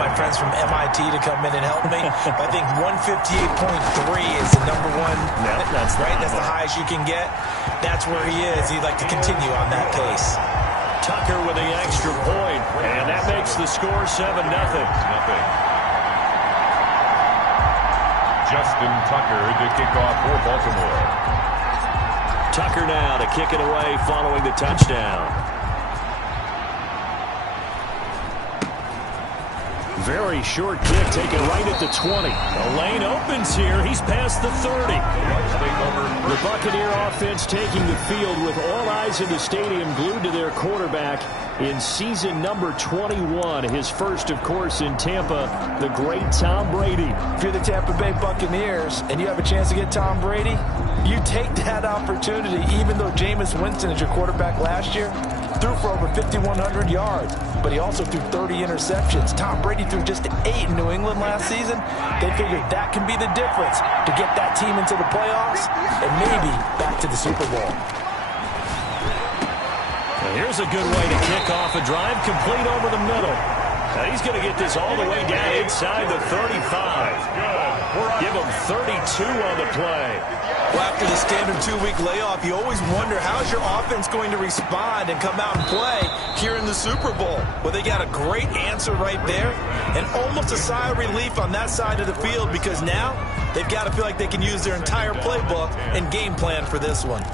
my friends from MIT to come in and help me. But I think 158.3 is the number one. Yep, that's the highest you can get. That's where he is. He'd like to continue on that pace. Tucker with the extra point, and that makes the score 7-0. Justin Tucker to kick off for Baltimore. Tucker now to kick it away following the touchdown. Very short kick taken right at the 20. The lane opens here. He's past the 30. The Buccaneer offense taking the field with all eyes in the stadium glued to their quarterback in season number 21. His first, of course, in Tampa, the great Tom Brady. If you're the Tampa Bay Buccaneers and you have a chance to get Tom Brady, you take that opportunity, even though Jameis Winston is your quarterback last year, threw for over 5,100 yards, but he also threw 30 interceptions. Tom Brady threw just 8 in New England last season. They figured that can be the difference to get that team into the playoffs and maybe back to the Super Bowl. Well, here's a good way to kick off a drive, complete over the middle. Now he's going to get this all the way down inside the 35. Give him 32 on the play. Well, after the standard 2-week layoff, you always wonder how's your offense going to respond and come out and play here in the Super Bowl. Well, they got a great answer right there and almost a sigh of relief on that side of the field because now they've got to feel like they can use their entire playbook and game plan for this one.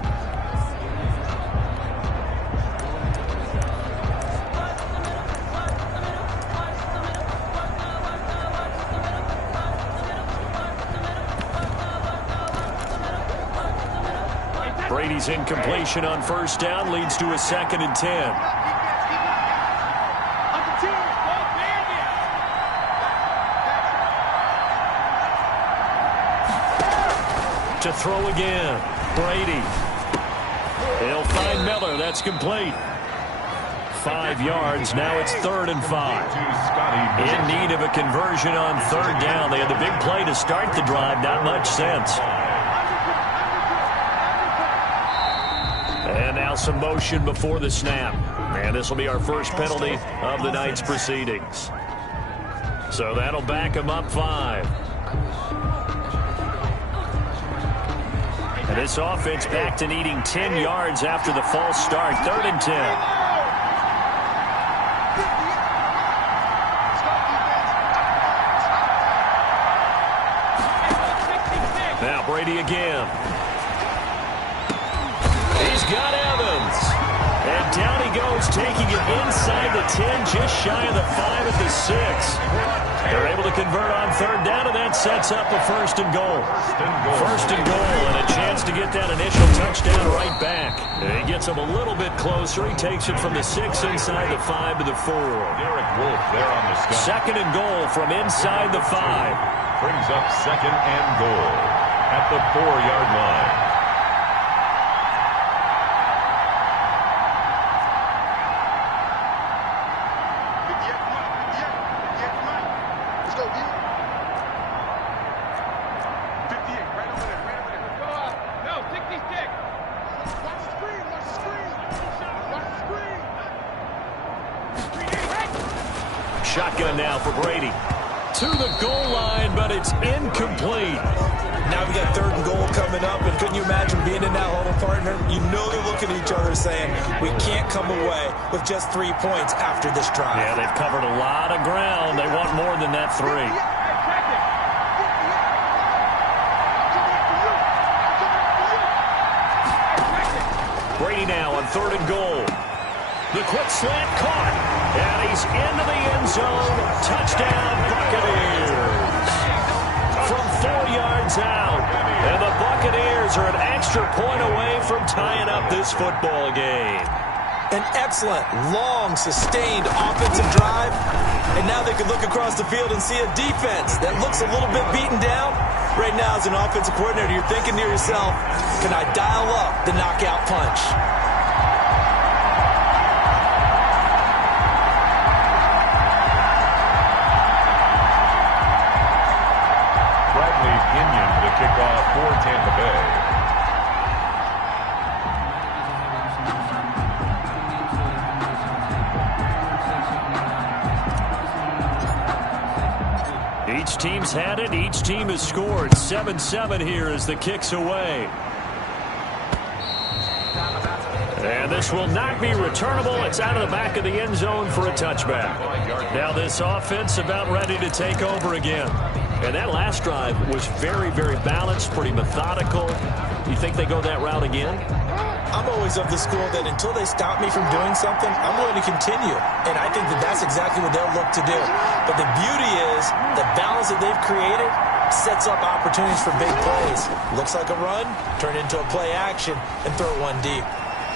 Brady's incompletion on first down leads to a 2nd and 10. To throw again. Brady. He'll find Miller. That's complete. 5 yards. Now it's 3rd and 5. In need of a conversion on 3rd down. They had the big play to start the drive. Not much sense. And now some motion before the snap. And this will be our first penalty of the night's proceedings. So that'll back him up 5. And this offense back to needing 10 yards after the false start. 3rd and 10. Now Brady again. He's got Evans. And down he goes, taking it inside the 10, just shy of the 5 at the 6. They're able to convert on 3rd down, and that sets up a 1st and goal. 1st and goal, and a chance to get that initial touchdown right back. And he gets him a little bit closer. He takes it from the 6 inside the 5 to the 4. Derek Wolf there on the stop. 2nd and goal from inside the 5. Brings up 2nd and goal at the 4-yard line. Shotgun now for Brady. To the goal line, but it's incomplete. Now we got 3rd and goal coming up, and couldn't you imagine being in that huddle, partner? You know they're looking at each other saying, we can't come away with just 3 points after this drive. Yeah, they've covered a lot of ground. They want more than that 3. Brady now on 3rd and goal. The quick slant caught, and he's into the end zone. Touchdown, Buccaneers. From 4 yards out, and the Buccaneers are an extra point away from tying up this football game. An excellent, long, sustained offensive drive, and now they can look across the field and see a defense that looks a little bit beaten down. Right now, as an offensive coordinator, you're thinking to yourself, can I dial up the knockout punch? Kickoff for Tampa Bay. Each team's had it. Each team has scored. 7-7 here as the kick's away. And this will not be returnable. It's out of the back of the end zone for a touchback. Now this offense about ready to take over again. And that last drive was very, very balanced, pretty methodical. You think they go that route again? I'm always of the school that until they stop me from doing something, I'm going to continue. And I think that that's exactly what they'll look to do. But the beauty is the balance that they've created sets up opportunities for big plays. Looks like a run, turn into a play action, and throw one deep.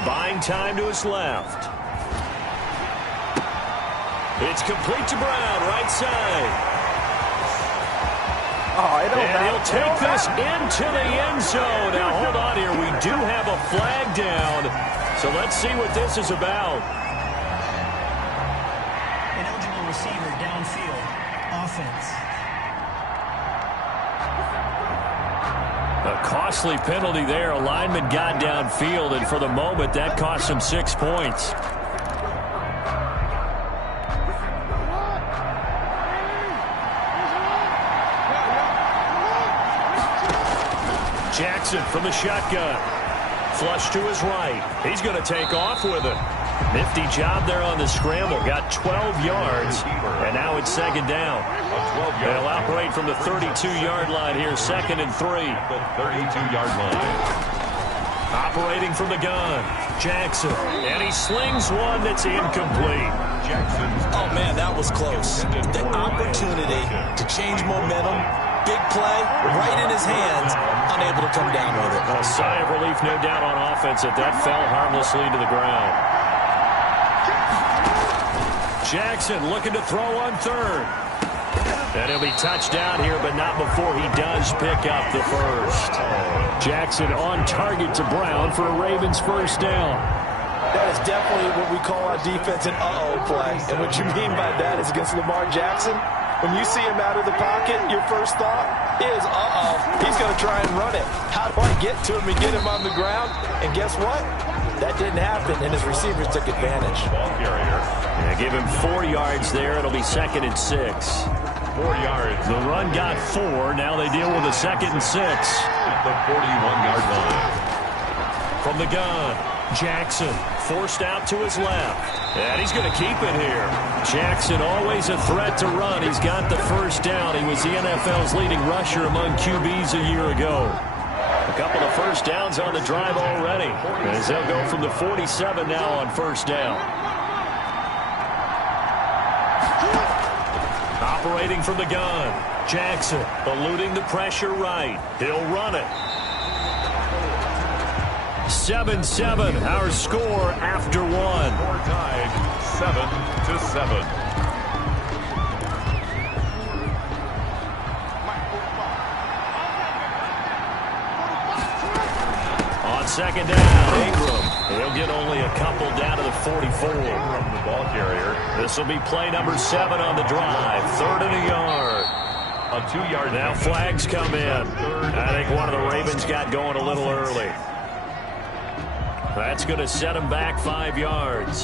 Buying time to his left. It's complete to Brown, right side. And he'll take this into the end zone. Now, hold on here. We do have a flag down. So let's see what this is about. An eligible receiver downfield. Offense. A costly penalty there. A lineman got downfield, and for the moment, that cost him 6 points. Jackson from the shotgun. Flush to his right. He's going to take off with it. Nifty job there on the scramble. Got 12 yards, and now it's second down. They'll operate from the 32-yard line here, 2nd and 3. The 32-yard line. Operating from the gun, Jackson, and he slings one that's incomplete. Oh, man, that was close. The opportunity to change momentum, big play, right in his hands, unable to come down with it. A sigh of relief, no doubt, on offense that fell harmlessly to the ground. Jackson looking to throw on third. And he'll be touched down here, but not before he does pick up the first. Jackson on target to Brown for a Ravens first down. That is definitely what we call our defense an uh-oh play. And what you mean by that is against Lamar Jackson, when you see him out of the pocket, your first thought is, uh-oh, he's going to try and run it. How do I get to him and get him on the ground? And guess what? That didn't happen, and his receivers took advantage. Yeah, give him 4 yards there. It'll be 2nd and 6. 4 yards. The run got 4. Now they deal with a 2nd and 6. At the 41-yard line. From the gun, Jackson forced out to his left. And he's going to keep it here. Jackson always a threat to run. He's got the first down. He was the NFL's leading rusher among QBs a year ago. A couple of first downs on the drive already, as they'll go from the 47 now on first down. Operating from the gun, Jackson eluding the pressure right. He'll run it. 7-7, our score after one. Score tied 7-7. On second down, Ingram. He'll get only a couple down to the 44. From the ball carrier. This will be play number 7 on the drive. 3rd and a yard. A 2-yard. Now flags come in. I think one of the Ravens got going a little early. That's going to set him back 5 yards.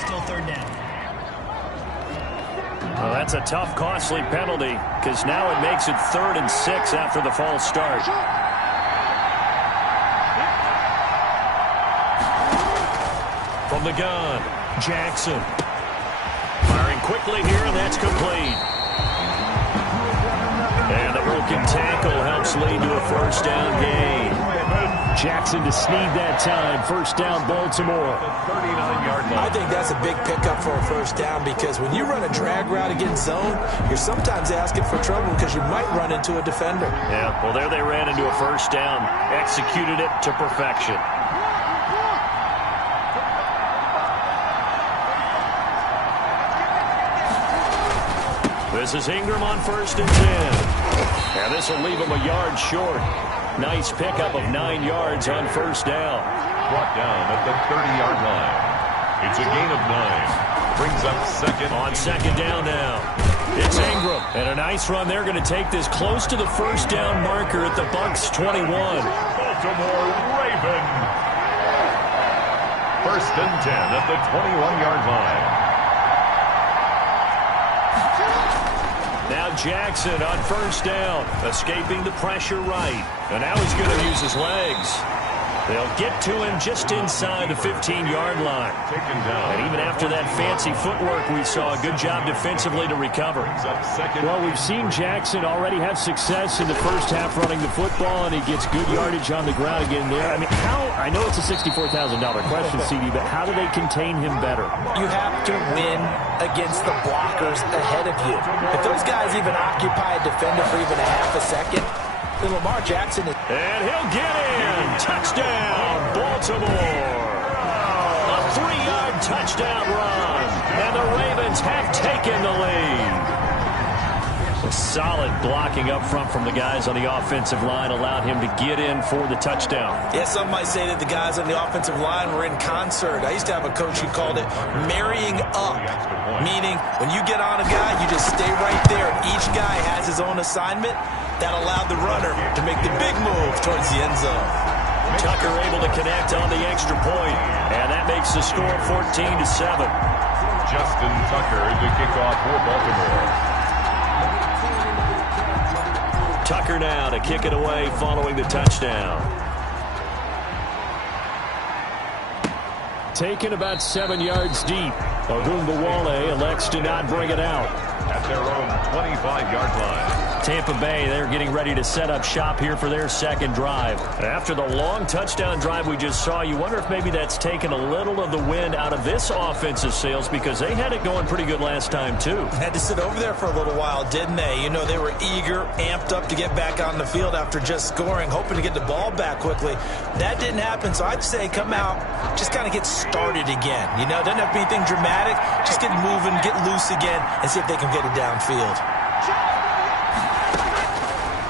Still 3rd down. Well, that's a tough, costly penalty, because now it makes it 3rd and 6 after the false start. From the gun, Jackson. Firing quickly here, and that's complete. And the broken tackle helps lead to a first down gain. Jackson to sneed that time. First down, Baltimore. 39-yard line. I think that's a big pickup for a first down, because when you run a drag route against zone, you're sometimes asking for trouble because you might run into a defender. Yeah, well, there they ran into a first down. Executed it to perfection. This is Ingram on 1st and 10. And this will leave him a yard short. Nice pickup of 9 yards on first down. Brought down at the 30-yard line. It's a gain of 9. Brings up second. On second down now. It's Ingram. And a nice run. They're going to take this close to the first down marker at the Bucs 21. Baltimore Raven. 1st and 10 at the 21-yard line. Jackson on first down, escaping the pressure right. And now he's going to use his legs. They'll get to him just inside the 15-yard line. And even after that fancy footwork we saw, a good job defensively to recover. Well, we've seen Jackson already have success in the first half running the football, and he gets good yardage on the ground again there. I mean, I know it's a $64,000 question, CD, but how do they contain him better? You have to win against the blockers ahead of you. If those guys even occupy a defender for even a half a second, then Lamar Jackson is... And he'll get in. Touchdown, Baltimore. A 3-yard touchdown run. And the Ravens have taken the lead. A solid blocking up front from the guys on the offensive line allowed him to get in for the touchdown. Yeah, some might say that the guys on the offensive line were in concert. I used to have a coach who called it marrying up, meaning when you get on a guy, you just stay right there. Each guy has his own assignment. That allowed the runner to make the big move towards the end zone. Tucker able to connect on the extra point, and that makes the score 14-7. Justin Tucker to kick off for Baltimore. Tucker now to kick it away following the touchdown. Taken about 7 yards deep. Ogunbowale elects to not bring it out. At their own 25-yard line. Tampa Bay, they're getting ready to set up shop here for their second drive. After the long touchdown drive we just saw, you wonder if maybe that's taken a little of the wind out of this offensive sails, because they had it going pretty good last time too. Had to sit over there for a little while, didn't they? You know, they were eager, amped up to get back on the field after just scoring, hoping to get the ball back quickly. That didn't happen, so I'd say come out, just kind of get started again. You know, doesn't have to be anything dramatic. Just get moving, get loose again, and see if they can get it downfield.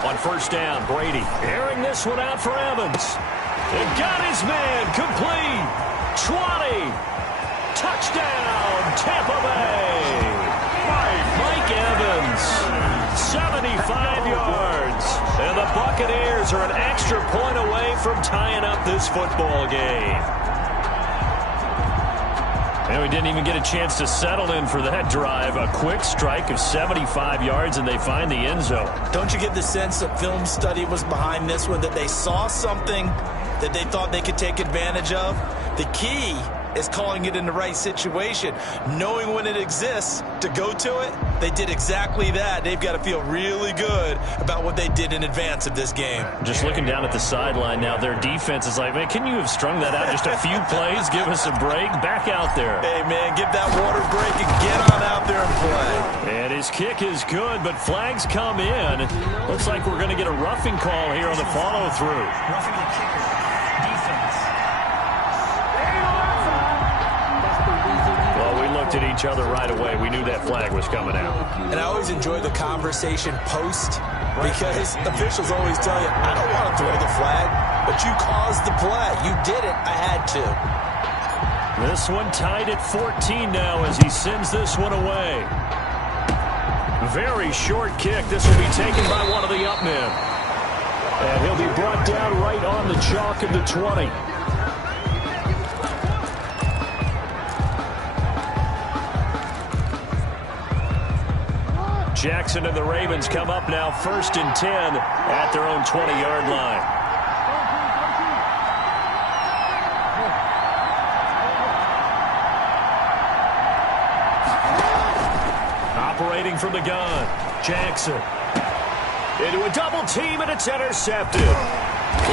On first down, Brady airing this one out for Evans. And got his man complete. 20. Touchdown, Tampa Bay. Mike Evans, 75 yards. And the Buccaneers are an extra point away from tying up this football game. And we didn't even get a chance to settle in for that drive. A quick strike of 75 yards, and they find the end zone. Don't you get the sense that film study was behind this one, that they saw something that they thought they could take advantage of? The key is calling it in the right situation, knowing when it exists to go to it. They did exactly that. They've got to feel really good about what they did in advance of this game. Just looking down at the sideline now, their defense is like, man, can you have strung that out just a few plays? Give us a break. Back out there. Hey, man, give that water break and get on out there and play. And his kick is good, but flags come in. Looks like we're going to get a roughing call here on the follow-through. Roughing the kicker. Defense. Well, we looked at each other right away. We knew that flag was coming out. And I always enjoy the conversation post, because officials always tell you, I don't want to throw the flag, but you caused the play. You did it. I had to. This one tied at 14 now as he sends this one away. Very short kick. This will be taken by one of the up men. And he'll be brought down right on the chalk of the 20. Jackson and the Ravens come up now 1st and 10 at their own 20-yard line. Operating from the gun, Jackson. Into a double team, and it's intercepted.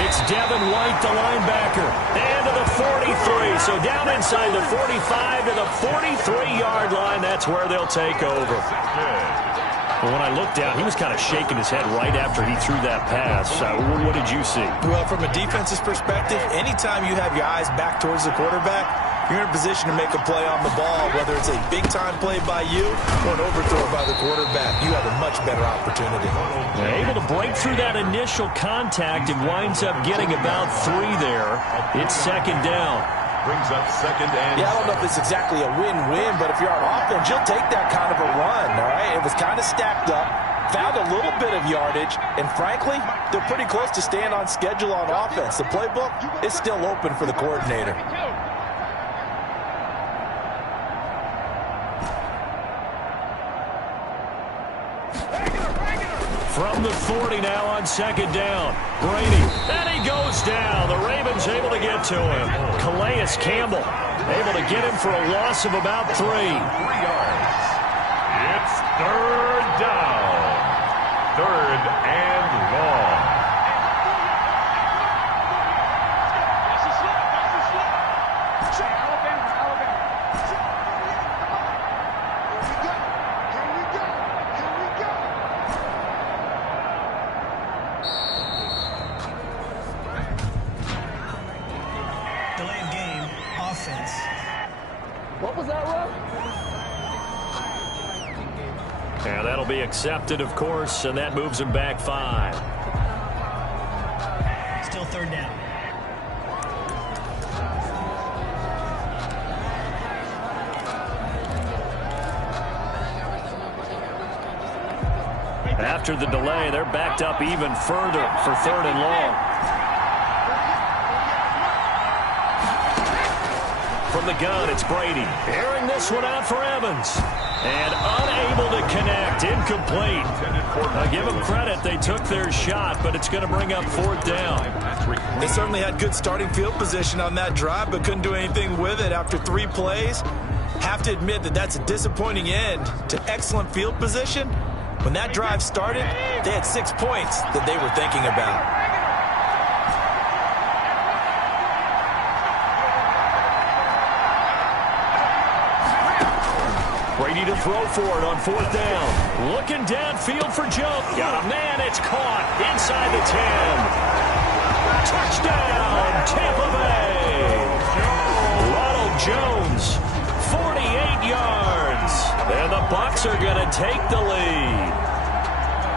It's Devin White, the linebacker, and to the 43. So down inside the 45 to the 43-yard line. That's where they'll take over. Well, when I looked down, he was kind of shaking his head right after he threw that pass. What did you see? Well, from a defense's perspective, anytime you have your eyes back towards the quarterback, you're in a position to make a play on the ball, whether it's a big-time play by you or an overthrow by the quarterback. You have a much better opportunity. Able to break through that initial contact and winds up getting about 3 there. It's 2nd down. Brings up 2nd and... Yeah, I don't know if it's exactly a win-win, but if you're on offense, you'll take that kind of a run, all right? It was kind of stacked up, found a little bit of yardage, and frankly, they're pretty close to staying on schedule on offense. The playbook is still open for the coordinator. From the 40 now on second down. Brady. And he goes down. The Ravens able to get to him. Calais Campbell able to get him for a loss of about 3. 3 yards. It's third down. Third and long. What was that, Rob? And that'll be accepted, of course, and that moves him back 5. Still third down. After the delay, they're backed up even further for third and long. From the gun, it's Brady. Airing this one out for Evans. And unable to connect. Incomplete. Now, give them credit. They took their shot, but it's going to bring up fourth down. They certainly had good starting field position on that drive, but couldn't do anything with it after 3 plays. Have to admit that that's a disappointing end to excellent field position. When that drive started, they had 6 points that they were thinking about. Brady to throw for it on fourth down. Looking downfield for Jones. Got a man. It's caught inside the 10. Touchdown, Tampa Bay. Ronald Jones, 48 yards. And the Bucs are going to take the lead.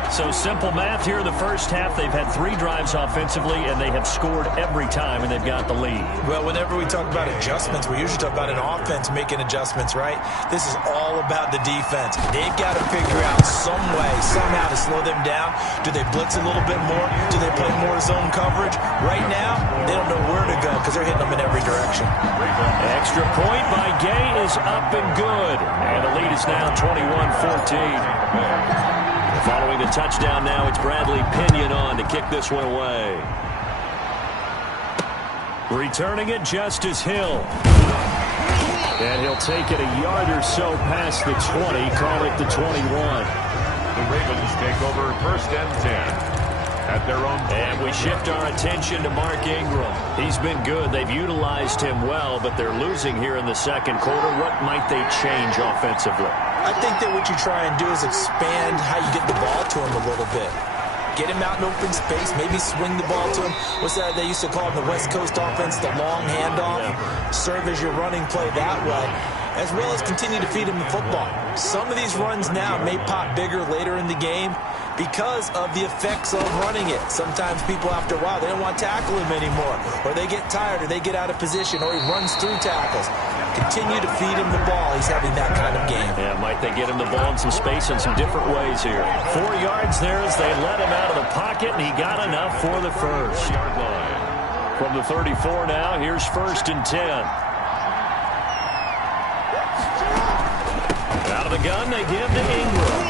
So simple math here in the first half. They've had 3 drives offensively, and they have scored every time, and they've got the lead. Well, whenever we talk about adjustments, we usually talk about an offense making adjustments, right? This is all about the defense. They've got to figure out some way, somehow to slow them down. Do they blitz a little bit more? Do they play more zone coverage? Right now, they don't know where to go because they're hitting them in every direction. Extra point by Gay is up and good. And the lead is now 21-14. Following the touchdown now, it's Bradley Pinion on to kick this one away. Returning it, Justice Hill. And he'll take it a yard or so past the 20, call it the 21. The Ravens take over first and 10. At their own. And we shift our attention to Mark Ingram. He's been good. They've utilized him well, but they're losing here in the second quarter. What might they change offensively? I think that what you try and do is expand how you get the ball to him a little bit. Get him out in open space, maybe swing the ball to him. What's that they used to call in the West Coast offense, the long handoff? Yeah. Serve as your running play that way, as well as continue to feed him the football. Some of these runs now may pop bigger later in the game because of the effects of running it. Sometimes people, after a while, they don't want to tackle him anymore, or they get tired, or they get out of position, or he runs through tackles. Continue to feed him the ball. He's having that kind of game. Yeah, might they get him the ball in some space in some different ways here. 4 yards there as they let him out of the pocket, and he got enough for the first. From the 34 now, here's first and 10. Out of the gun, they give to Ingram.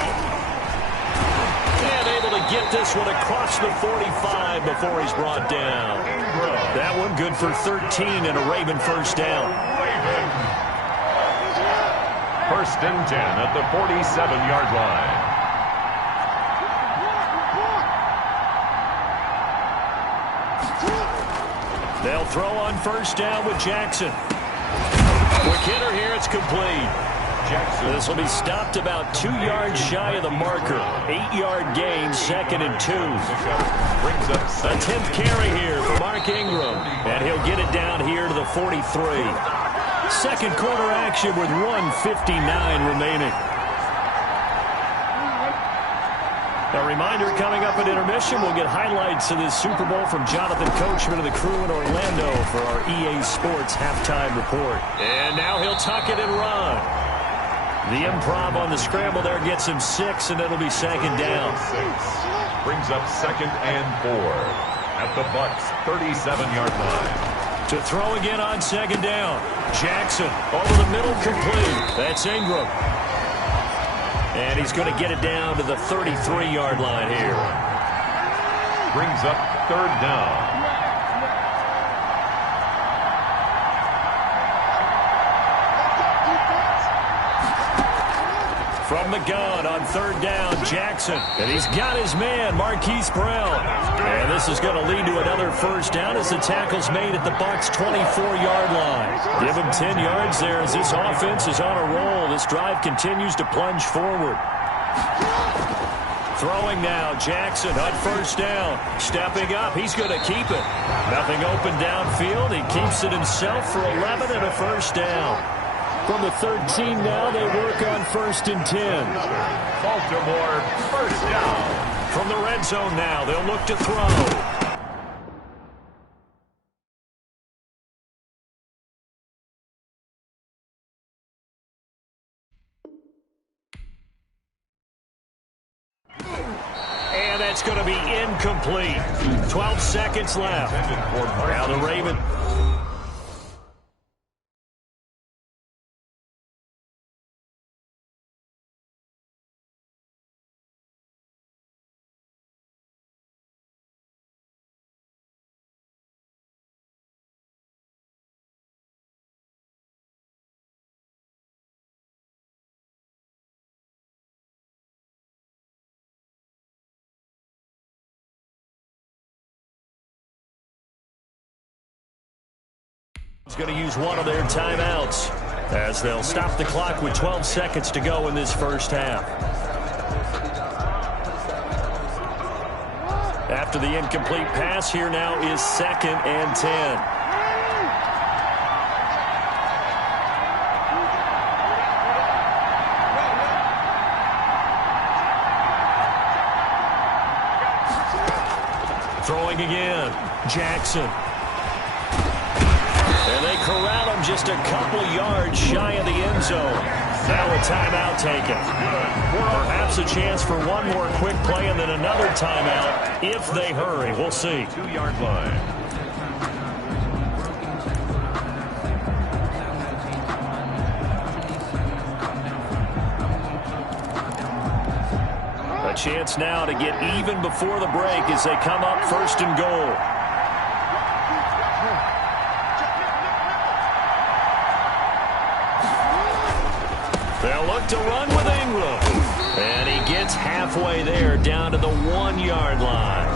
And able to get this one across the 45 before he's brought down. That one good for 13 and a Raven first down. First and 10 at the 47-yard line. They'll throw on first down with Jackson. Quick hitter here, it's complete. Jackson. This will be stopped about 2 yards shy of the marker. 8-yard gain, second and 2. Brings up a 10th carry here for Mark Ingram. And he'll get it down here to the 43. Second quarter action with 1:59 remaining. A reminder, coming up at intermission, we'll get highlights of this Super Bowl from Jonathan Coachman and the crew in Orlando for our EA Sports halftime report. And now he'll tuck it and run. The improv on the scramble there gets him 6, and it'll be second down. Brings up second and 4 at the Bucs 37-yard line. To throw again on second down. Jackson over the middle, complete. That's Ingram. And he's going to get it down to the 33-yard line here. Brings up third down. From the gun on third down, Jackson. And he's got his man, Marquise Brown. And this is going to lead to another first down as the tackle's made at the Bucs' 24-yard line. Give him 10 yards there as this offense is on a roll. This drive continues to plunge forward. Throwing now, Jackson on first down. Stepping up, he's going to keep it. Nothing open downfield. He keeps it himself for 11 and a first down. From the 13 now, they work on 1st and 10. Baltimore, first down. From the red zone now, they'll look to throw. And that's going to be incomplete. 12 seconds left. Now the Ravens. He's going to use one of their timeouts as they'll stop the clock with 12 seconds to go in this first half. After the incomplete pass, here now is 2nd and 10. Throwing again, Jackson. And they corral him just a couple yards shy of the end zone. Now a timeout taken. Perhaps a chance for one more quick play and then another timeout if they hurry. We'll see. 2-yard line. A chance now to get even before the break as they come up 1st and goal. They'll look to run with Ingram. And he gets halfway there down to the 1-yard line.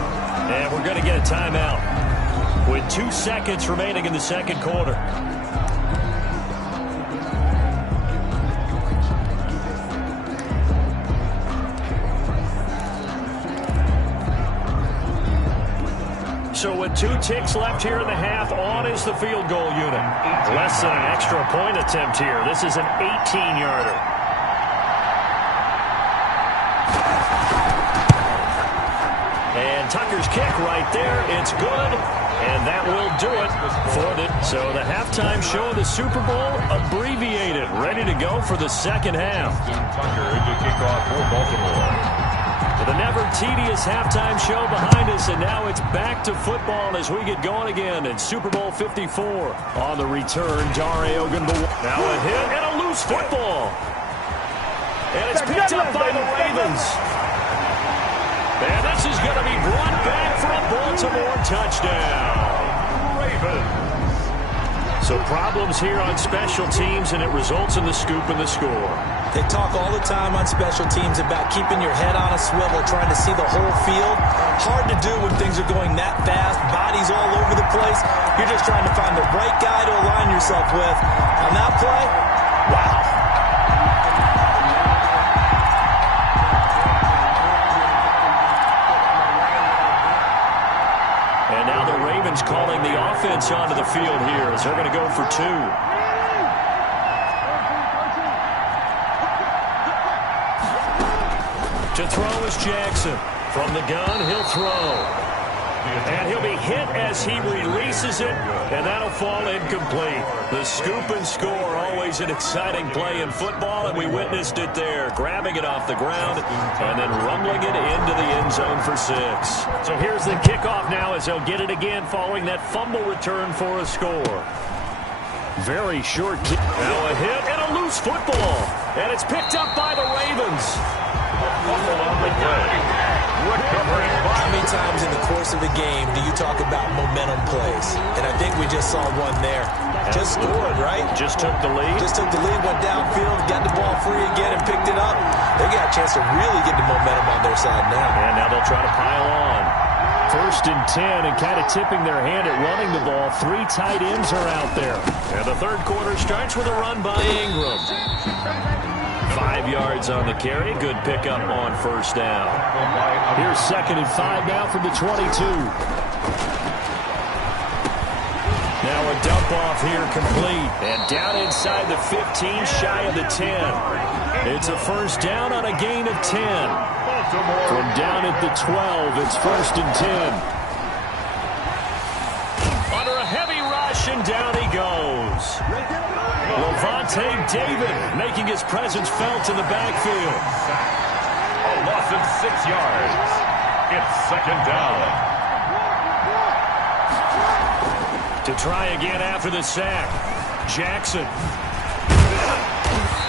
And we're going to get a timeout with 2 seconds remaining in the second quarter. So with 2 ticks left here in the half, on is the field goal unit. Less than an extra point attempt here. This is an 18-yarder. And Tucker's kick right there. It's good. And that will do it for So the halftime show of the Super Bowl abbreviated. Ready to go for the second half. Tucker to kick off for Baltimore. The never tedious halftime show behind us, and now it's back to football as we get going again in Super Bowl 54. On the return, Dare Ogunbowale. Now a hit and a loose football. And it's picked up by the Ravens. And this is going to be brought back for a Baltimore touchdown. Ravens. So problems here on special teams, and it results in the scoop and the score. They talk all the time on special teams about keeping your head on a swivel, trying to see the whole field. Hard to do when things are going that fast, bodies all over the place. You're just trying to find the right guy to align yourself with. On that play, wow. And now the Ravens calling the offense onto the field here as they're going to go for 2. To throw is Jackson. From the gun, he'll throw. And he'll be hit as he releases it, and that'll fall incomplete. The scoop and score, always an exciting play in football, and we witnessed it there, grabbing it off the ground and then rumbling it into the end zone for 6. So here's the kickoff now as they'll get it again following that fumble return for a score. Very short kick. Now a hit and a a loose football. And it's picked up by the Ravens. How many times in the course of the game do you talk about momentum plays? And I think we just saw one there. Just scored, right? Just took the lead. Just took the lead, went downfield, got the ball free again, and picked it up. They got a chance to really get the momentum on their side now. And now they'll try to pile on. 1st and 10, and kind of tipping their hand at running the ball. 3 tight ends are out there. And the third quarter starts with a run by Ingram. 5 yards on the carry. Good pickup on 1st down. Here's 2nd and 5 now from the 22. Now a dump off here complete. And down inside the 15, shy of the 10. It's a 1st down on a gain of 10. From down at the 12, it's 1st and 10. Under a heavy rush, and down he goes. Levante David making his presence felt in the backfield. A loss of 6 yards. It's 2nd down. To try again after the sack. Jackson.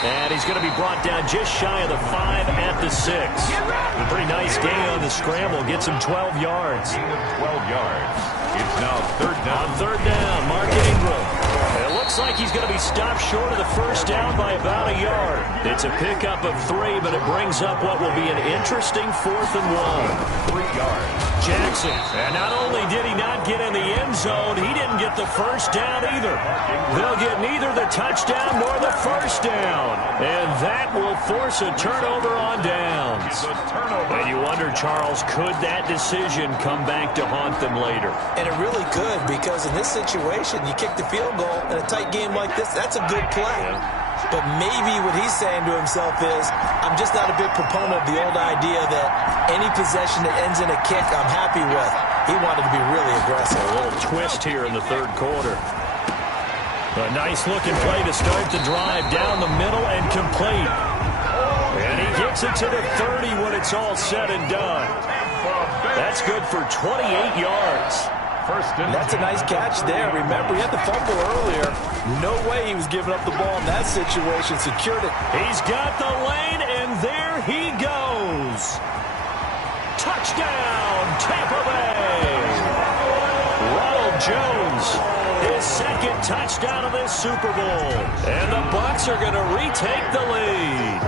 And he's going to be brought down just shy of the 5 at the 6. A pretty nice gain on the scramble. Gets him 12 yards. Gain of 12 yards. It's now 3rd down. On 3rd down, Mark Ingram. It looks like he's going to be stopped short of the 1st down by about a yard. It's a pickup of 3, but it brings up what will be an interesting 4th and 1. 3 yards. Jackson. And not only did he not get in the end zone, he didn't get the 1st down either. They'll get neither the touchdown nor the 1st down. And that will force a turnover on downs. And you wonder, Charles, could that decision come back to haunt them later? And it really could, because in this situation, you kick the field goal in a tight game like this, that's a good play. But maybe what he's saying to himself is, I'm just not a big proponent of the old idea that any possession that ends in a kick I'm happy with. He wanted to be really aggressive. A little twist here in the 3rd quarter. A nice-looking play to start the drive down the middle and complete. And he gets it to the 30 when it's all said and done. That's good for 28 yards. That's a nice catch there. Remember, he had the fumble earlier. No way he was giving up the ball in that situation. Secured it. He's got the lane, and there he goes. Touchdown, Tampa Bay. Ronald Jones, his 2nd touchdown of this Super Bowl. And the Bucs are going to retake the lead.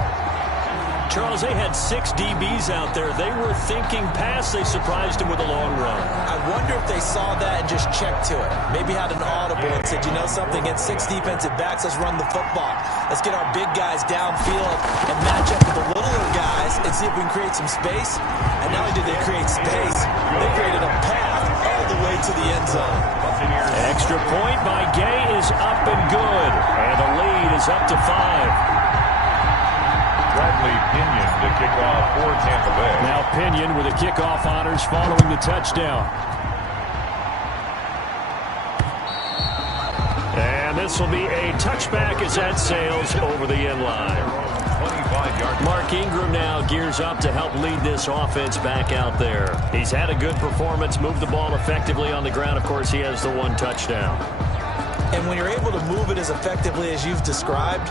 Charles, they had 6 DBs out there. They were thinking pass. They surprised him with a long run. I wonder if they saw that and just checked to it. Maybe had an audible and said, you know something, against 6 defensive backs, let's run the football. Let's get our big guys downfield and match up with the littler guys and see if we can create some space. And not only did they create space, they created a path all the way to the end zone. An extra point by Gay is up and good. And the lead is up to 5. Bradley Pinion to kick off for Tampa Bay. Now Pinion with the kickoff honors following the touchdown. And this will be a touchback as that sails over the end line. 25 yards. Mark Ingram now gears up to help lead this offense back out there. He's had a good performance, moved the ball effectively on the ground. Of course, he has the 1 touchdown. And when you're able to move it as effectively as you've described,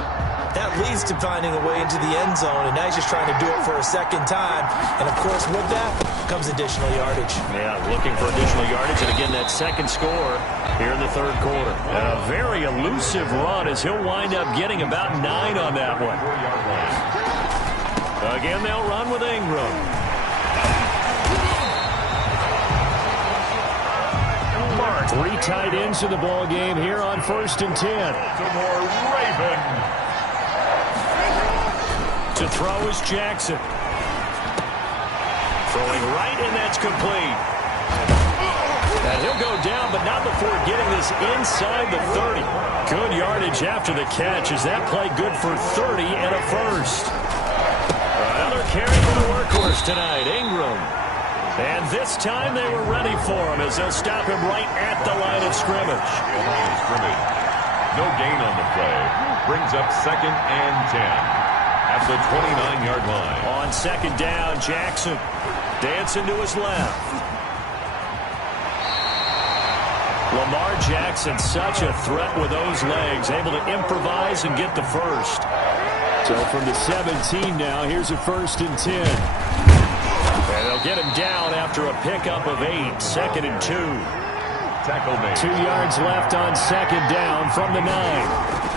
that leads to finding a way into the end zone, and now he's just trying to do it for a 2nd time. And, of course, with that comes additional yardage. Yeah, looking for additional yardage, and again, that 2nd score here in the 3rd quarter. And a very elusive run as he'll wind up getting about 9 on that one. Again, they'll run with Ingram. Mark. 3 tight ends in the ball game here on 1st and 10. Baltimore Ravens. To throw is Jackson. Throwing right, and that's complete. And he'll go down, but not before getting this inside the 30. Good yardage after the catch. Is that play good for 30 and a 1st? Another carry for the workhorse tonight, Ingram. And this time they were ready for him as they'll stop him right at the line of scrimmage. No gain on the play. Brings up 2nd and 10. At the 29-yard line. On 2nd down, Jackson dancing to his left. Lamar Jackson, such a threat with those legs, able to improvise and get the first. So from the 17 now, here's a 1st and 10. And they'll get him down after a pickup of 8, 2nd and 2. Tackle made. 2 yards left on 2nd down from the 9.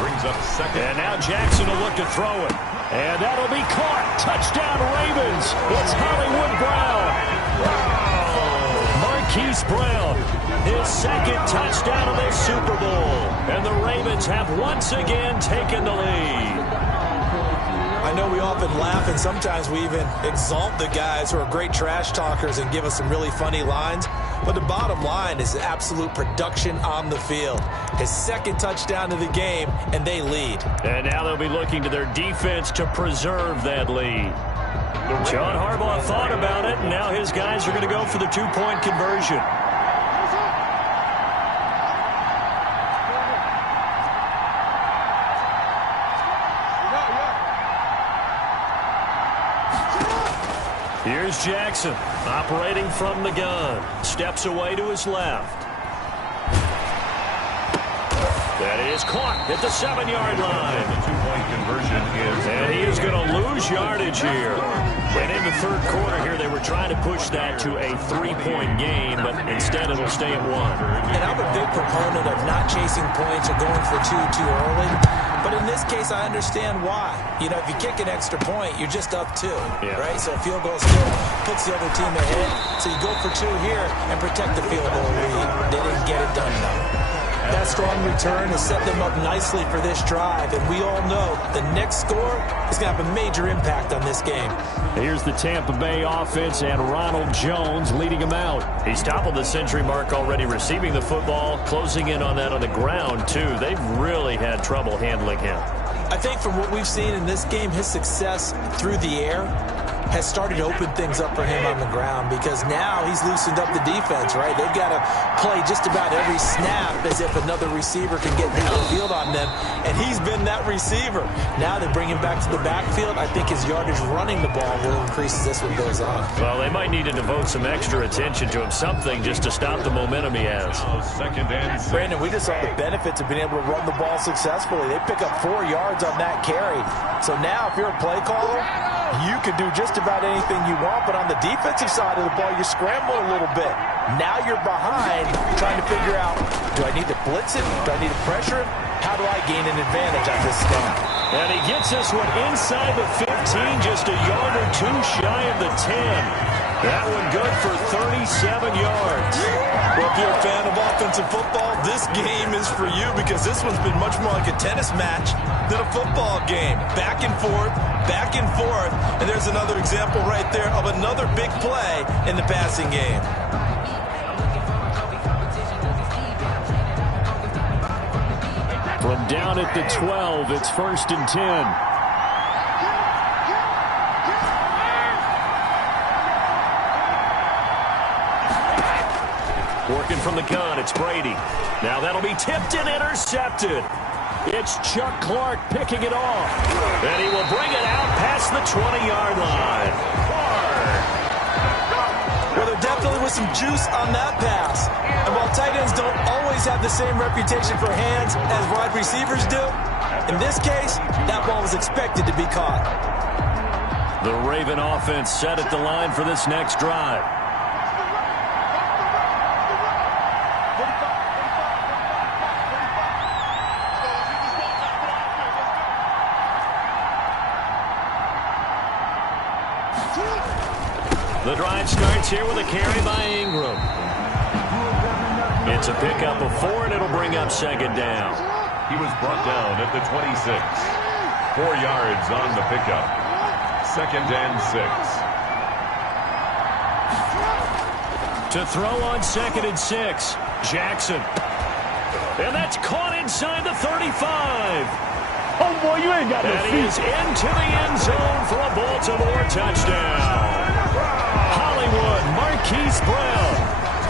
Brings up 2nd. And now Jackson will look to throw it. And that'll be caught. Touchdown Ravens. It's Hollywood Brown. Marquise Brown, his 2nd touchdown of the Super Bowl. And the Ravens have once again taken the lead. I know we often laugh and sometimes we even exalt the guys who are great trash talkers and give us some really funny lines. But the bottom line is absolute production on the field. His 2nd touchdown of the game, and they lead. And now they'll be looking to their defense to preserve that lead. John Harbaugh thought about it, and now his guys are going to go for the 2-point conversion. Here's Jackson, operating from the gun. Steps away to his left. That is caught at the 7-yard line. The 2-point conversion is... And he is going to lose yardage here. And in the 3rd quarter here, they were trying to push that to a 3-point game, but instead it'll stay at 1. And I'm a big proponent of not chasing points or going for 2 too early. But in this case, I understand why. You know, if you kick an extra point, you're just up 2, right? So a field goal still puts the other team ahead. So you go for 2 here and protect the field goal lead. They didn't get it done, though. That strong return has set them up nicely for this drive, and we all know the next score is going to have a major impact on this game. Here's the Tampa Bay offense and Ronald Jones leading them out. He's toppled the century mark already receiving the football, closing in on that on the ground, too. They've really had trouble handling him. I think from what we've seen in this game, his success through the air has started to open things up for him on the ground because now he's loosened up the defense, right? They've got to play just about every snap as if another receiver can get down the field on them, and he's been that receiver. Now they bring him back to the backfield. I think his yardage running the ball will increase as this one goes on. Well, they might need to devote some extra attention to him, something just to stop the momentum he has. 2nd and 6. Brandon, we just saw the benefits of being able to run the ball successfully. They pick up 4 yards on that carry. So now if you're a play caller, you can do just about anything you want, but on the defensive side of the ball, you scramble a little bit. Now you're behind, trying to figure out, do I need to blitz him? Do I need to pressure him? How do I gain an advantage on this snap? And he gets this one inside the 15, just a yard or 2 shy of the 10. That one good for 37 yards. Well, if you're a fan of offensive football, this game is for you because this one's been much more like a tennis match than a football game. Back and forth, and there's another example right there of another big play in the passing game. From down at the 12, it's 1st and 10. Working from the gun, it's Brady. Now that'll be tipped and intercepted. It's Chuck Clark picking it off. And he will bring it out past the 20-yard line. Well, there definitely was some juice on that pass. And while tight ends don't always have the same reputation for hands as wide receivers do, in this case, that ball was expected to be caught. The Raven offense set at the line for this next drive. The drive starts here with a carry by Ingram. It's a pickup of 4, and it'll bring up 2nd down. He was brought down at the 26. 4 yards on the pickup. 2nd and 6. To throw on 2nd and 6, Jackson. And that's caught inside the 35. Oh, boy, you ain't got no feet. And feet. he's into the end zone for a Baltimore touchdown. Hollywood Marquise Brown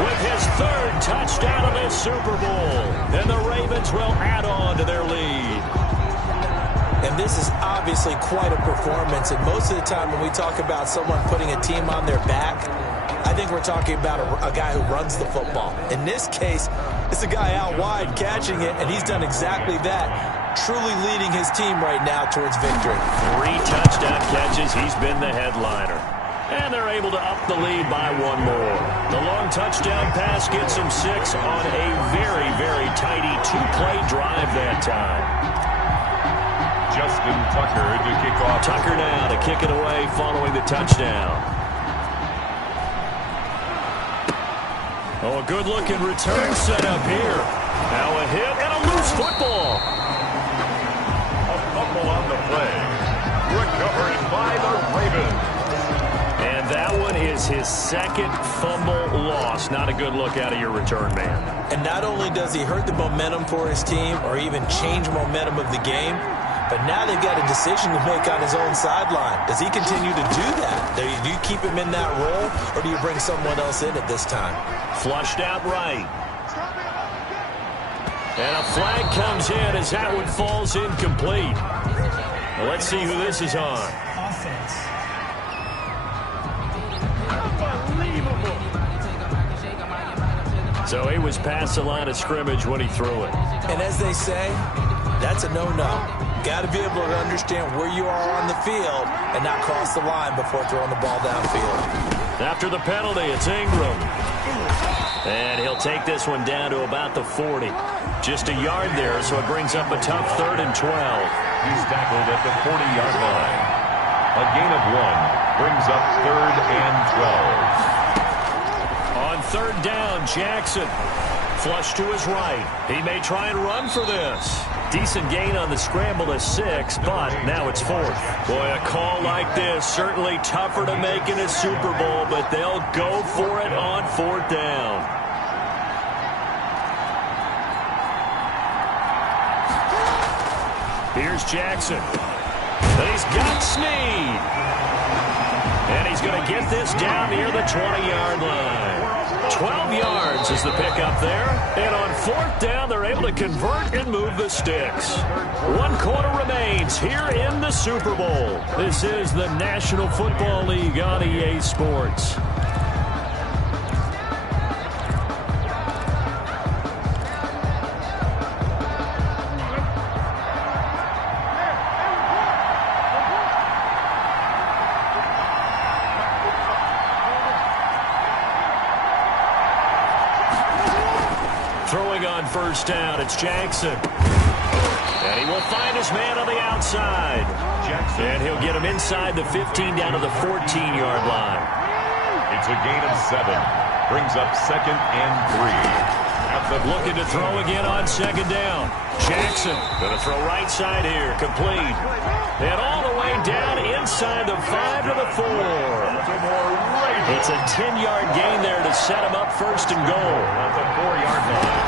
with his 3rd touchdown of this Super Bowl. And the Ravens will add on to their lead. And this is obviously quite a performance. And most of the time when we talk about someone putting a team on their back, I think we're talking about a guy who runs the football. In this case, It's a guy out wide catching it, and he's done exactly that, truly leading his team right now towards victory. 3 touchdown catches. He's been the headliner. And they're able to up the lead by 1 more. The long touchdown pass gets them 6 on a very, very tidy 2-play drive that time. Justin Tucker to kick off. Tucker now to kick it away following the touchdown. Oh, a good-looking return set up here. Now a hit and a loose football. A fumble on the play. Recovered by the Ravens. And that one is his 2nd fumble loss. Not a good look out of your return man. And not only does he hurt the momentum for his team or even change momentum of the game, but now they've got a decision to make on his own sideline. Does he continue to do that? Do you keep him in that role, or do you bring someone else in at this time? Flushed out right. And a flag comes in as that one falls incomplete. Well, let's see who this is on. Offense. So he was past the line of scrimmage when he threw it. And as they say, that's a no-no. Got to be able to understand where you are on the field and not cross the line before throwing the ball downfield. After the penalty, it's Ingram. And he'll take this one down to about the 40. Just a yard there, so it brings up a tough 3rd and 12. He's tackled at the 40-yard line. A gain of 1 brings up 3rd and 12. On 3rd down, Jackson. Flush to his right. He may try and run for this. Decent gain on the scramble to 6, but now it's 4th. Boy, a call like this, certainly tougher to make in a Super Bowl, but they'll go for it on 4th down. Here's Jackson. And he's got Snead. And he's going to get this down near the 20-yard line. 12 yards is the pickup there. And on 4th down, they're able to convert and move the sticks. 1 quarter remains here in the Super Bowl. This is the National Football League on EA Sports. Throwing on 1st down, it's Jackson. And he will find his man on the outside. Jackson. And he'll get him inside the 15 down to the 14-yard line. It's a gain of 7. Brings up 2nd and 3. Looking to throw again on 2nd down. Jackson going to throw right side here. Complete. And all the way down inside the 5 to the 4. It's a 10-yard gain there to set him up 1st and goal. At the 4-yard line.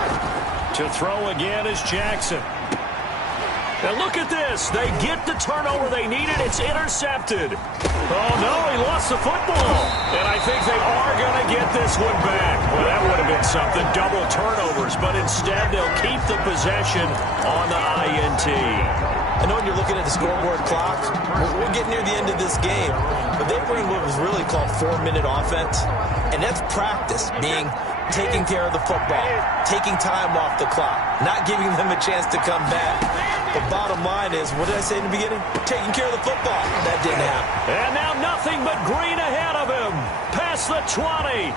To throw again is Jackson. And look at this. They get the turnover they needed. It's intercepted. Oh, no, he lost the football. And I think they are going to get this one back. Well, that would have been something. Double turnovers. But instead, they'll keep the possession on the INT. I know when you're looking at the scoreboard clock, we're getting near the end of this game, but they were in what was really called 4-minute offense, and that's practice, being taking care of the football, taking time off the clock, not giving them a chance to come back. The bottom line is, what did I say in the beginning? Taking care of the football. That didn't happen. And now nothing but green ahead of him. Past the 20.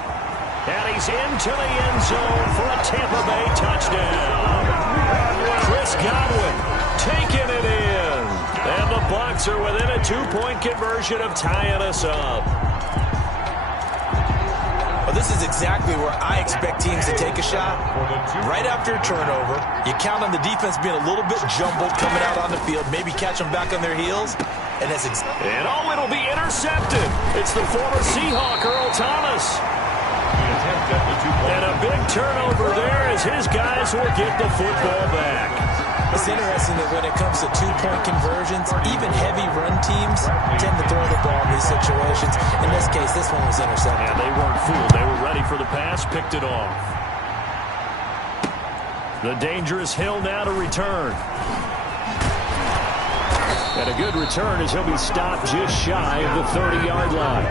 And he's into the end zone for a Tampa Bay touchdown. Chris Godwin taking it in. And the Bucs are within a 2-point conversion of tying us up. Well, this is exactly where I expect teams to take a shot. Right after a turnover, you count on the defense being a little bit jumbled coming out on the field, maybe catch them back on their heels. And that's and oh, it'll be intercepted. It's the former Seahawk, Earl Thomas. And a big turnover there as his guys will get the football back. It's interesting that when it comes to 2-point conversions, even heavy run teams tend to throw the ball in these situations. In this case, this one was intercepted. And they weren't fooled. They were ready for the pass, picked it off. The dangerous Hill now to return. And a good return as he'll be stopped just shy of the 30-yard line.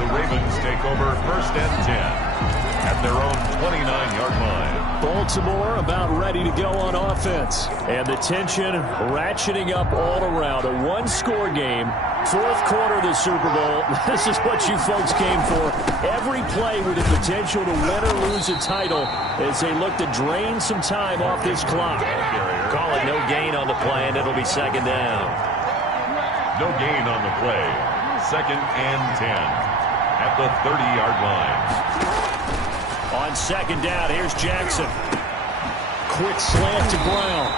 The Ravens take over 1st and 10 at their own 29-yard line. Baltimore about ready to go on offense. And the tension ratcheting up all around. A one-score game. Fourth quarter of the Super Bowl. This is what you folks came for. Every play with the potential to win or lose a title as they look to drain some time off this clock. Call it no gain on the play, and it'll be second down. No gain on the play. Second and 10 at the 30-yard line. On second down, here's Jackson. Quick slant to Brown.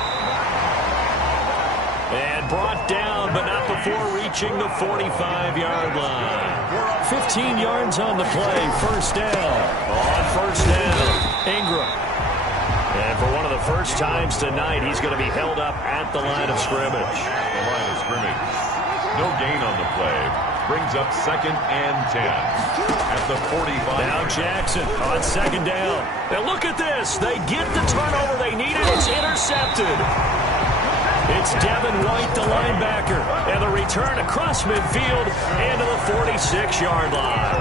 And brought down, but not before reaching the 45-yard line. 15 yards on the play. First down. On first down, Ingram. And for one of the first times tonight, he's going to be held up at the line of scrimmage. The line of scrimmage. No gain on the play. Brings up second and 10 at the 45. Now Jackson on second down. And look at this. They get the turnover they needed. It's intercepted. It's Devin White, the linebacker. And the return across midfield into the 46-yard line.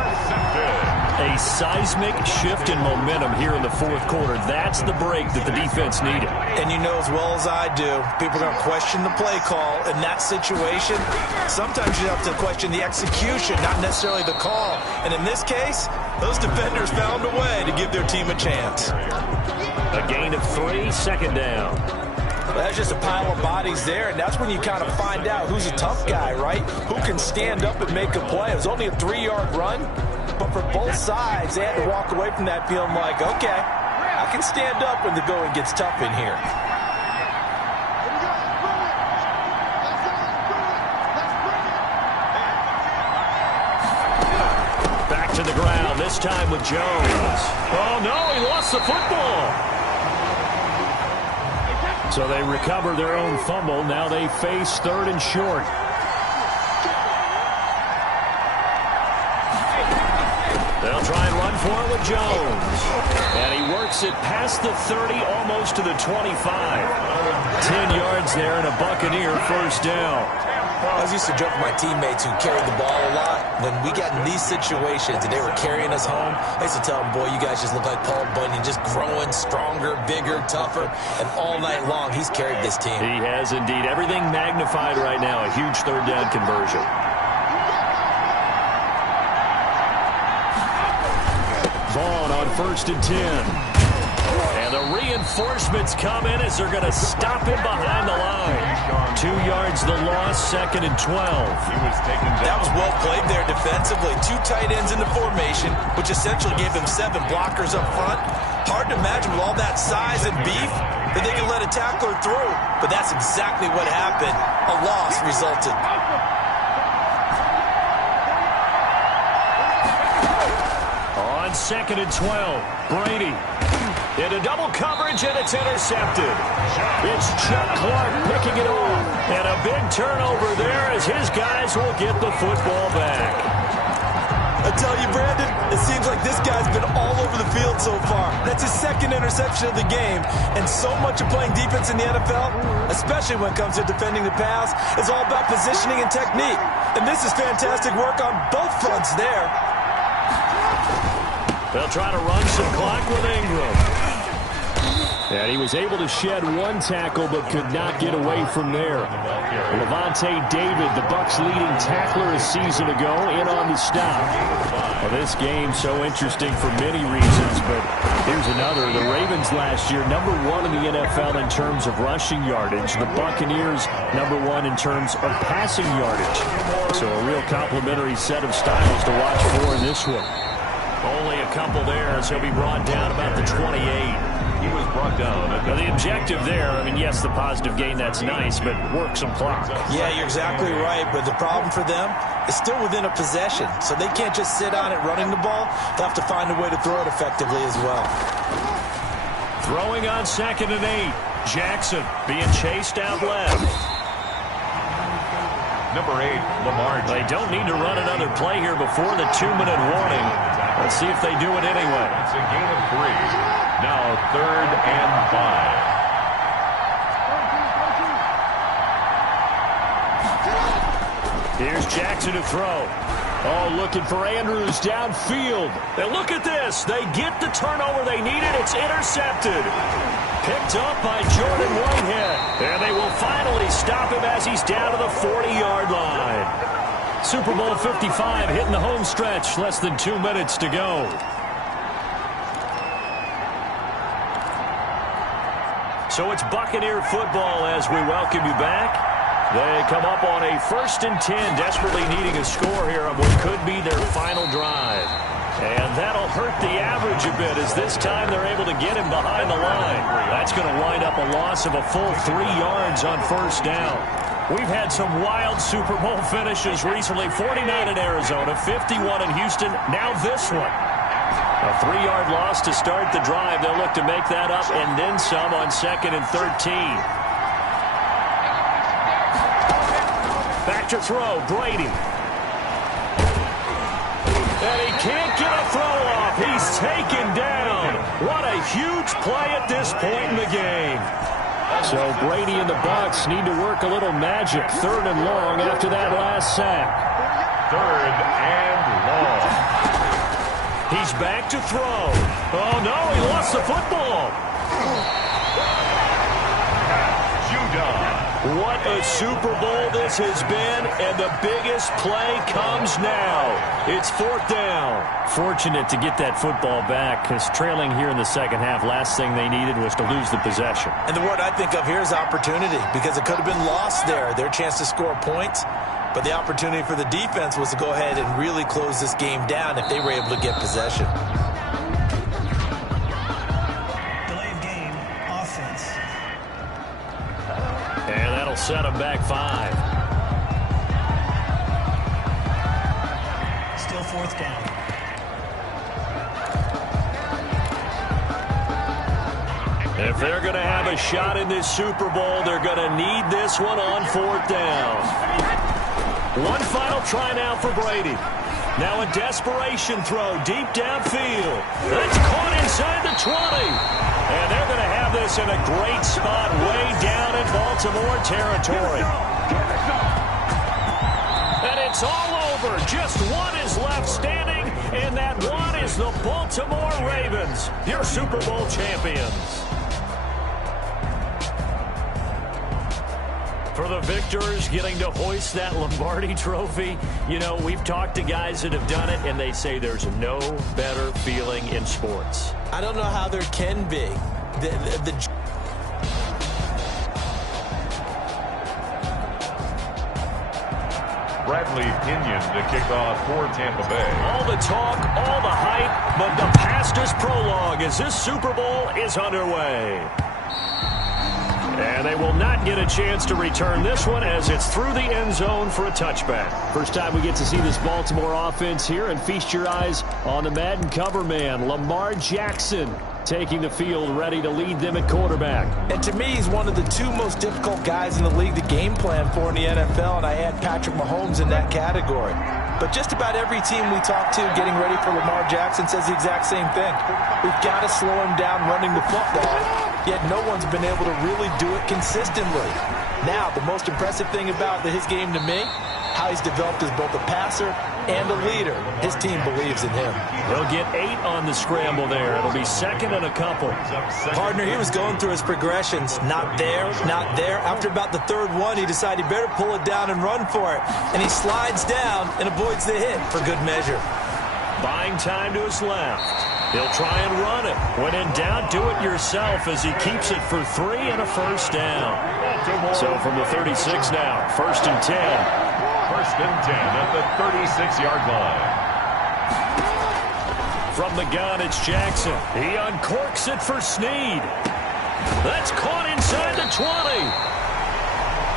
A seismic shift in momentum here in the fourth quarter. That's the break that the defense needed. And you know as well as I do, people are going to question the play call in that situation. Sometimes you have to question the execution, not necessarily the call. And in this case, those defenders found a way to give their team a chance. A gain of 3, second down. Well, that's just a pile of bodies there, and that's when you kind of find out who's a tough guy, right? Who can stand up and make a play. It was only a 3-yard run, but for both sides, they had to walk away from that feeling like, okay, I can stand up when the going gets tough in here. Back to the ground, this time with Jones. Oh, no, he lost the football. So they recover their own fumble. Now they face third and short. They'll try and run for it with Jones. And he works it past the 30, almost to the 25. 10 yards there and a Buccaneer first down. I was used to joke with my teammates who carried the ball a lot. When we got in these situations and they were carrying us home, I used to tell them, boy, you guys just look like Paul Bunyan, just growing stronger, bigger, tougher. And all night long, he's carried this team. He has indeed. Everything magnified right now. A huge third down conversion. Vaughn on first and 10. And the reinforcements come in as they're going to stop him behind the line. 2 yards the loss, second and 12. He was taken down. That was well played there defensively. 2 tight ends in the formation, which essentially gave them 7 blockers up front. Hard to imagine with all that size and beef that they can let a tackler through. But that's exactly what happened. A loss resulted. On second and 12, Brady. Into double coverage, and it's intercepted. It's Chuck Clark picking it off. And a big turnover there as his guys will get the football back. I tell you, Brandon, it seems like this guy's been all over the field so far. That's his second interception of the game. And so much of playing defense in the NFL, especially when it comes to defending the pass, is all about positioning and technique. And this is fantastic work on both fronts there. They'll try to run some clock with Ingram. And he was able to shed 1 tackle but could not get away from there. Levante David, the Bucs' leading tackler a season ago, in on the stop. Well, this game so interesting for many reasons, but here's another. The Ravens last year, number 1 in the NFL in terms of rushing yardage. The Buccaneers, number 1 in terms of passing yardage. So a real complementary set of styles to watch for in this one. Only a couple there, as he'll be brought down about the 28. He was brought down. Now, the objective there, I mean, yes, the positive gain, that's nice, but work some clock. Yeah, you're exactly right, but the problem for them is still within a possession, so they can't just sit on it running the ball. They'll have to find a way to throw it effectively as well. Throwing on second and 8. Jackson being chased out left. Number 8, Lamar. They don't need to run another play here before the 2-minute warning. Let's see if they do it anyway. It's a gain of 3. Now 3rd and 5. Here's Jackson to throw. Oh, looking for Andrews downfield. And look at this. They get the turnover they needed. It's intercepted. Picked up by Jordan Whitehead. And they will finally stop him as he's down to the 40-yard line. Super Bowl 55 hitting the home stretch. Less than 2 minutes to go. So it's Buccaneer football as we welcome you back. They come up on a 1st and 10, desperately needing a score here on what could be their final drive. And that'll hurt the average a bit as this time they're able to get him behind the line. That's going to wind up a loss of a full 3 yards on 1st down. We've had some wild Super Bowl finishes recently. 49 in Arizona, 51 in Houston, now this one. A 3-yard loss to start the drive. They'll look to make that up and then some on 2nd and 13. Back to throw, Brady. And he can't get a throw off. He's taken down. What a huge play at this point in the game. So Brady and the Bucs need to work a little magic. 3rd and long after that last sack. 3rd and long. He's back to throw. Oh, no, he lost the football. What a Super Bowl this has been, and the biggest play comes now. It's 4th down. Fortunate to get that football back, because trailing here in the second half, last thing they needed was to lose the possession. And the word I think of here is opportunity, because it could have been lost there. Their chance to score points, but the opportunity for the defense was to go ahead and really close this game down if they were able to get possession. And that'll set him back 5. Still 4th down. If they're going to have a shot in this Super Bowl, they're going to need this one on 4th down. One final try now for Brady. Now a desperation throw deep downfield. That's caught inside the 20. And they're going to have this in a great spot way down in Baltimore territory. And it's all over. Just one is left standing, and that one is the Baltimore Ravens, your Super Bowl champions. For the victors getting to hoist that Lombardi trophy, you know, we've talked to guys that have done it, and they say there's no better feeling in sports. I don't know how there can be. Bradley Pinion to kick off for Tampa Bay. All the talk, all the hype, but the past is prologue as this Super Bowl is underway. And they will not get a chance to return this one as it's through the end zone for a touchback. First time we get to see this Baltimore offense here, and feast your eyes on the Madden cover man, Lamar Jackson, taking the field, ready to lead them at quarterback. And to me, he's one of the 2 most difficult guys in the league to game plan for in the NFL, and I add Patrick Mahomes in that category. But just about every team we talk to getting ready for Lamar Jackson says the exact same thing. We've got to slow him down running the football, yet no one's been able to really do it consistently. Now, the most impressive thing about his game to me, how he's developed as both a passer and a leader. His team believes in him. They'll get 8 on the scramble there. It'll be 2nd and a couple. Partner, he was going through his progressions. Not there, not there. After about the 3rd one, he decided he better pull it down and run for it. And he slides down and avoids the hit for good measure. Buying time to his left. He'll try and run it. When in doubt, do it yourself as he keeps it for 3 and a 1st down. So from the 36 now, 1st and 10. 1st and 10 at the 36-yard line. From the gun, it's Jackson. He uncorks it for Snead. That's caught inside the 20.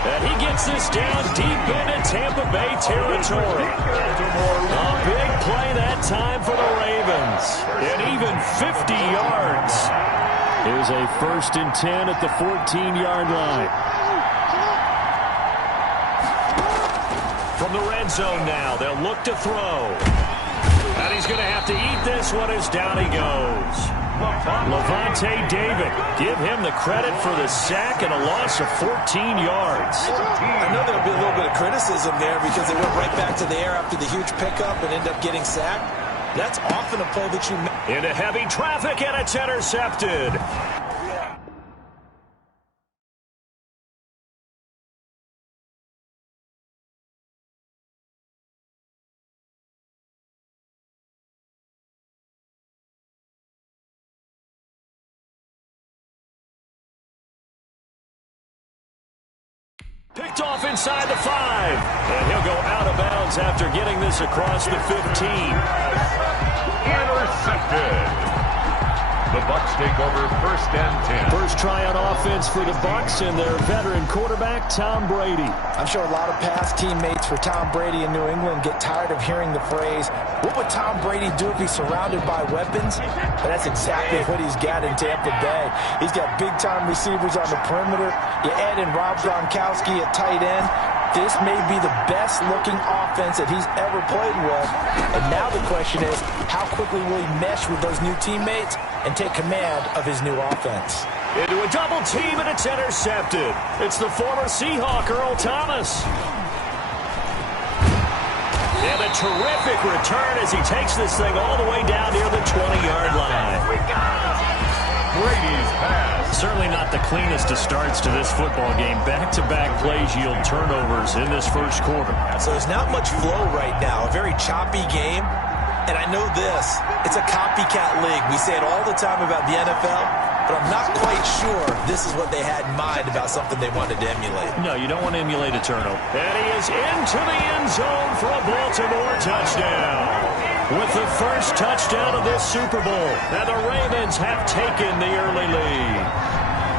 And he gets this down deep into Tampa Bay territory. A big play that time for the Ravens. And even 50 yards. Here's a 1st and 10 at the 14-yard line. From the red zone now, they'll look to throw. And he's going to have to eat this one as down he goes. Levante David, give him the credit for the sack and a loss of 14 yards. I know there'll be a little bit of criticism there because they went right back to the air after the huge pickup and end up getting sacked. That's often a play that you make. Into heavy traffic, and it's intercepted. Picked off inside the 5. And he'll go out of bounds after getting this across the 15. Intercepted. The Bucs take over 1st and 10. First try on offense for the Bucs and their veteran quarterback, Tom Brady. I'm sure a lot of past teammates for Tom Brady in New England get tired of hearing the phrase, what would Tom Brady do if he's surrounded by weapons? But that's exactly what he's got in Tampa Bay. He's got big-time receivers on the perimeter. You add in Rob Gronkowski at tight end. This may be the best-looking offense that he's ever played with. And now the question is, how quickly will he mesh with those new teammates and take command of his new offense? Into a double team, and it's intercepted. It's the former Seahawk, Earl Thomas. And a terrific return as he takes this thing all the way down near the 20-yard line. Brady's pass. Certainly not the cleanest of starts to this football game. Back-to-back plays yield turnovers in this first quarter. So there's not much flow right now. A very choppy game. And I know this. It's a copycat league. We say it all the time about the NFL, but I'm not quite sure this is what they had in mind about something they wanted to emulate. No, you don't want to emulate a turnover. And he is into the end zone for a Baltimore touchdown. With the first touchdown of this Super Bowl, and the Ravens have taken the early lead.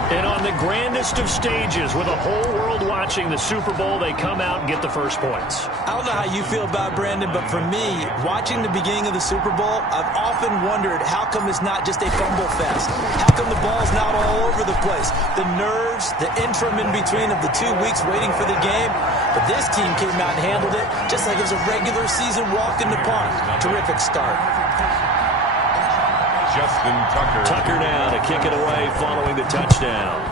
And on the grandest of stages, with the whole world watching the Super Bowl, they come out and get the first points. I don't know how you feel about Brandon, but for me, watching the beginning of the Super Bowl, I've often wondered how come it's not just a fumble fest? How come the ball's not all over the place? The nerves, the interim in between of the 2 weeks waiting for the game. But this team came out and handled it just like it was a regular season walk in the park. Terrific start. Justin Tucker. Tucker now to kick it away following the touchdown.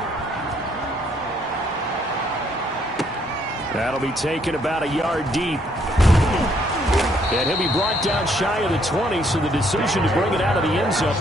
That'll be taken about a yard deep. And he'll be brought down shy of the 20, so the decision to bring it out of the end zone.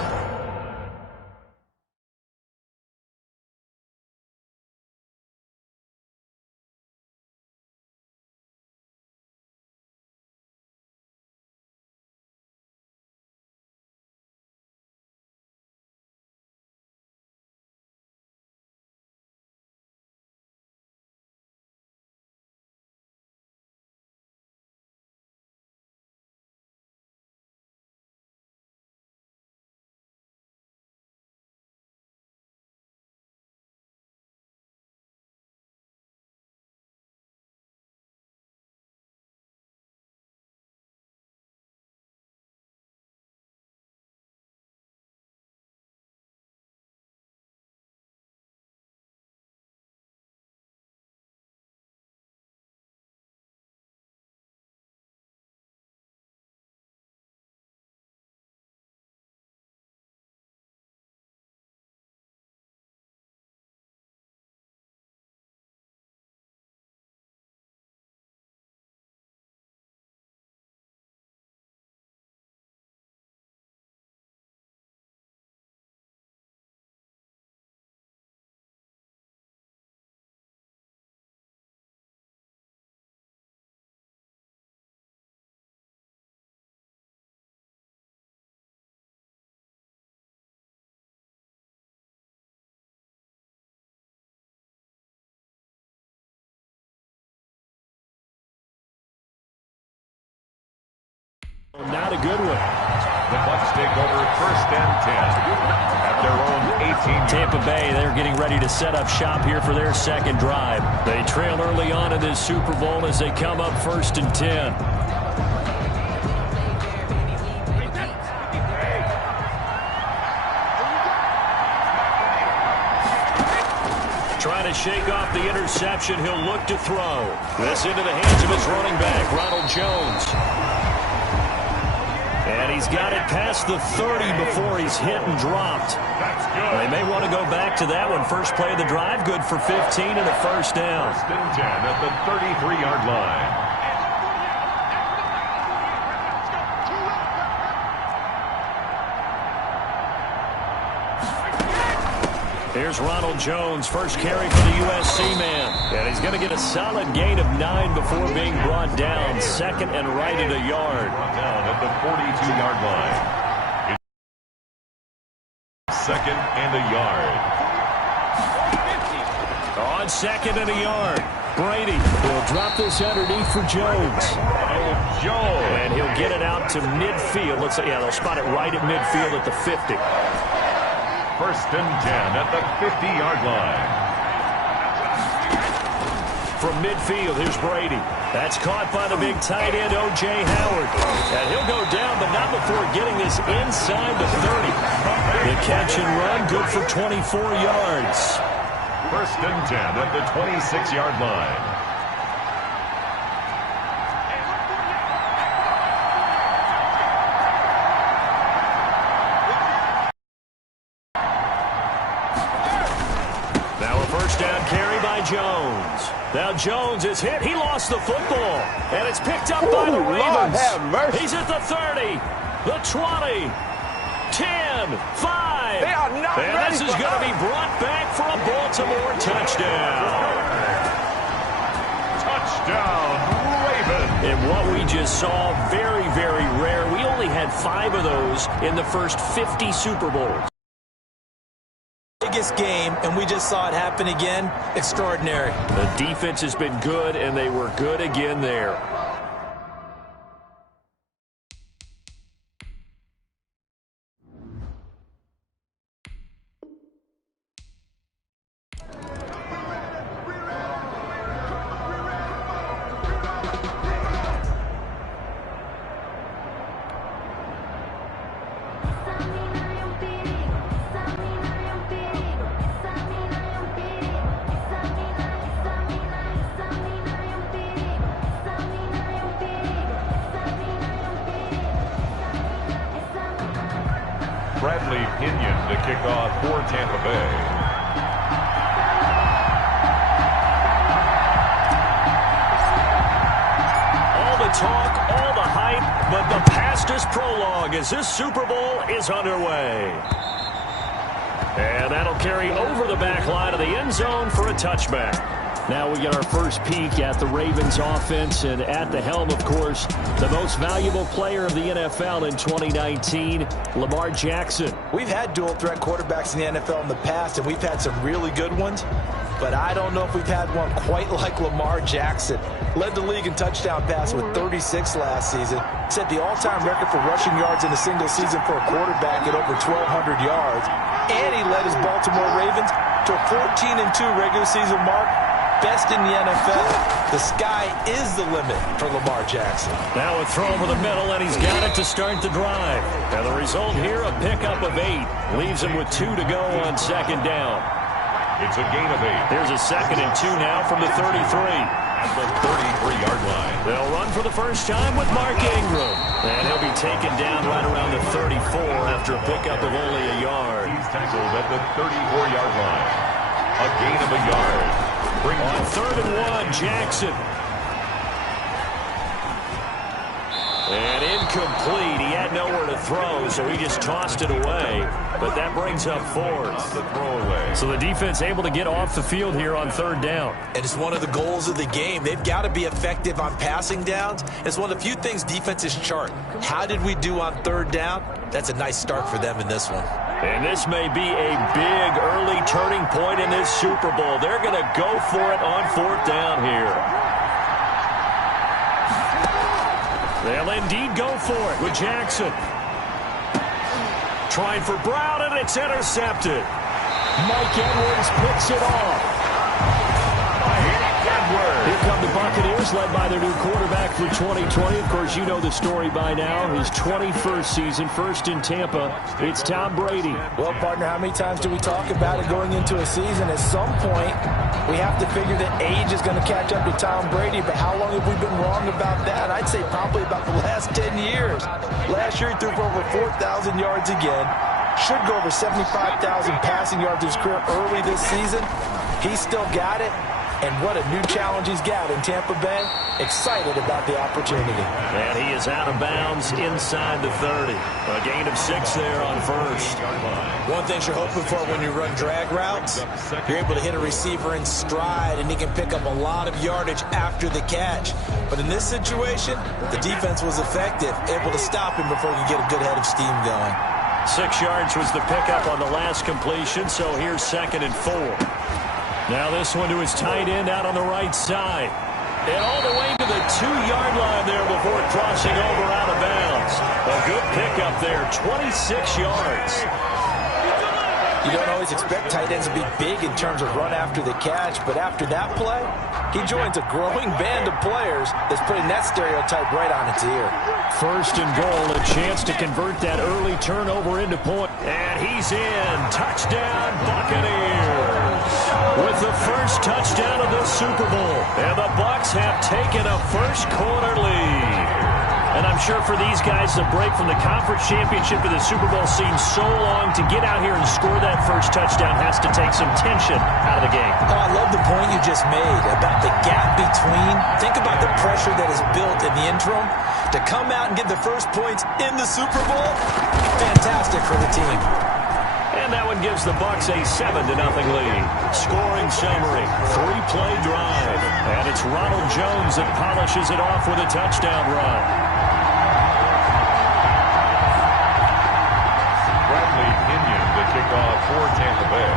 Not a good one. The Bucs take over 1st and 10 at their own 18. Tampa Bay, they're getting ready to set up shop here for their second drive. They trail early on in this Super Bowl as they come up 1st and 10. Trying to shake off the interception. He'll look to throw. This into the hands of his running back, Ronald Jones. And he's got it past the 30 before he's hit and dropped. They may want to go back to that one. First play of the drive, good for 15 and a first down. First and 10 at the 33-yard line. Here's Ronald Jones, first carry for the USC man. And he's going to get a solid gain of 9 before being brought down. Second and right at a yard. Brought down at the 42-yard line. Second and a yard. On second and a yard, Brady will drop this underneath for Jones. And he'll get it out to midfield. Let's say, yeah, they'll spot it right at midfield at the 50. First and 10 at the 50-yard line. From midfield, here's Brady. That's caught by the big tight end, O.J. Howard. And he'll go down, but not before getting this inside the 30. The catch and run, good for 24 yards. First and 10 at the 26-yard line. Jones. Now Jones is hit. He lost the football. And it's picked up by the Ravens. He's at the 30, the 20, 10, 5. They are not and ready. This is going to be brought back for a Baltimore touchdown. Touchdown, Ravens. And what we just saw, very, very rare. We only had 5 of those in the first 50 Super Bowls. Biggest game, and we just saw it happen again. Extraordinary. The defense has been good, and they were good again there. Bradley Pinion to kick off for Tampa Bay. All the talk, all the hype, but the past is prologue as this Super Bowl is underway. And that'll carry over the back line of the end zone for a touchback. Now we get our first peek at the Ravens offense, and at the helm, of course, the most valuable player of the NFL in 2019, Lamar Jackson. We've had dual-threat quarterbacks in the NFL in the past, and we've had some really good ones, but I don't know if we've had one quite like Lamar Jackson. Led the league in touchdown pass with 36 last season, set the all-time record for rushing yards in a single season for a quarterback at over 1,200 yards, and he led his Baltimore Ravens to a 14-2 regular season mark. Best in the NFL. The sky is the limit for Lamar Jackson. Now a throw over the middle, and he's got it to start the drive. And the result here, a pickup of 8. Leaves him with 2 to go on second down. It's a gain of 8. Here's a 2nd and 2 now from the 33. At the 33-yard line. They'll run for the first time with Mark Ingram. And he'll be taken down right around the 34 after a pickup of only a yard. He's tackled at the 34-yard line. A gain of a yard. On 3rd and 1, Jackson. And incomplete. He had nowhere to throw, so he just tossed it away. But that brings up 4th. The throwaway. So the defense able to get off the field here on 3rd down. And it's one of the goals of the game. They've got to be effective on passing downs. It's one of the few things defenses chart. How did we do on 3rd down? That's a nice start for them in this one. And this may be a big early turning point in this Super Bowl. They're going to go for it on 4th down here. They'll indeed go for it with Jackson. Trying for Brown, and it's intercepted. Mike Edwards picks it off. Edwards. Here come the Buccaneers. Steelers, led by their new quarterback for 2020. Of course, you know the story by now. His 21st season, first in Tampa. It's Tom Brady. Well, partner, how many times do we talk about it going into a season? At some point, we have to figure that age is going to catch up to Tom Brady. But how long have we been wrong about that? I'd say probably about the last 10 years. Last year, he threw for over 4,000 yards again. Should go over 75,000 passing yards in his career early this season. He's still got it. And what a new challenge he's got in Tampa Bay. Excited about the opportunity. And he is out of bounds inside the 30. A gain of 6 there on first. One thing you're hoping for when you run drag routes, you're able to hit a receiver in stride, and he can pick up a lot of yardage after the catch. But in this situation, the defense was effective, able to stop him before he could get a good head of steam going. 6 yards was the pickup on the last completion, so here's 2nd and 4. Now this one to his tight end out on the right side. And all the way to the 2-yard line there before crossing over out of bounds. A good pickup there, 26 yards. You don't always expect tight ends to be big in terms of run after the catch, but after that play, he joins a growing band of players that's putting that stereotype right on its ear. 1st and goal, a chance to convert that early turnover into point. And he's in. Touchdown, Buccaneers. With the first touchdown of the Super Bowl. And the Bucs have taken a first-quarter lead. And I'm sure for these guys, the break from the conference championship to the Super Bowl seems so long. To get out here and score that first touchdown has to take some tension out of the game. Oh, I love the point you just made about the gap between. Think about the pressure that is built in the interim. To come out and get the first points in the Super Bowl, fantastic for the team. And that one gives the Bucs a 7-0 lead. Scoring summary, 3-play drive. And it's Ronald Jones that polishes it off with a touchdown run. Bradley Pinion to kick off for Tampa Bay.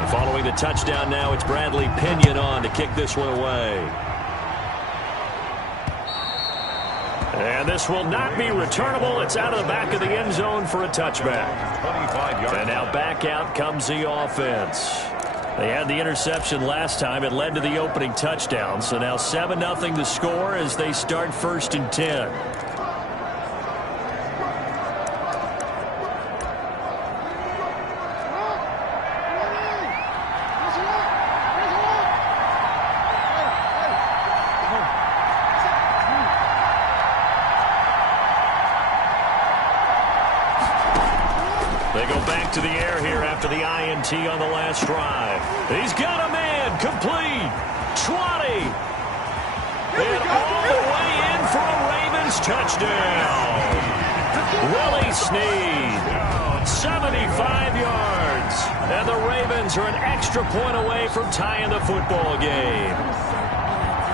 And following the touchdown now, it's Bradley Pinion on to kick this one away. And this will not be returnable. It's out of the back of the end zone for a touchback. And now back out comes the offense. They had the interception last time. It led to the opening touchdown. So now 7-0 the score as they start 1st and 10. They go back to the air here after the INT on the last drive. He's got a man, complete, 20. And all the way in for a Ravens touchdown. Willie Snead, 75 yards. And the Ravens are an extra point away from tying the football game.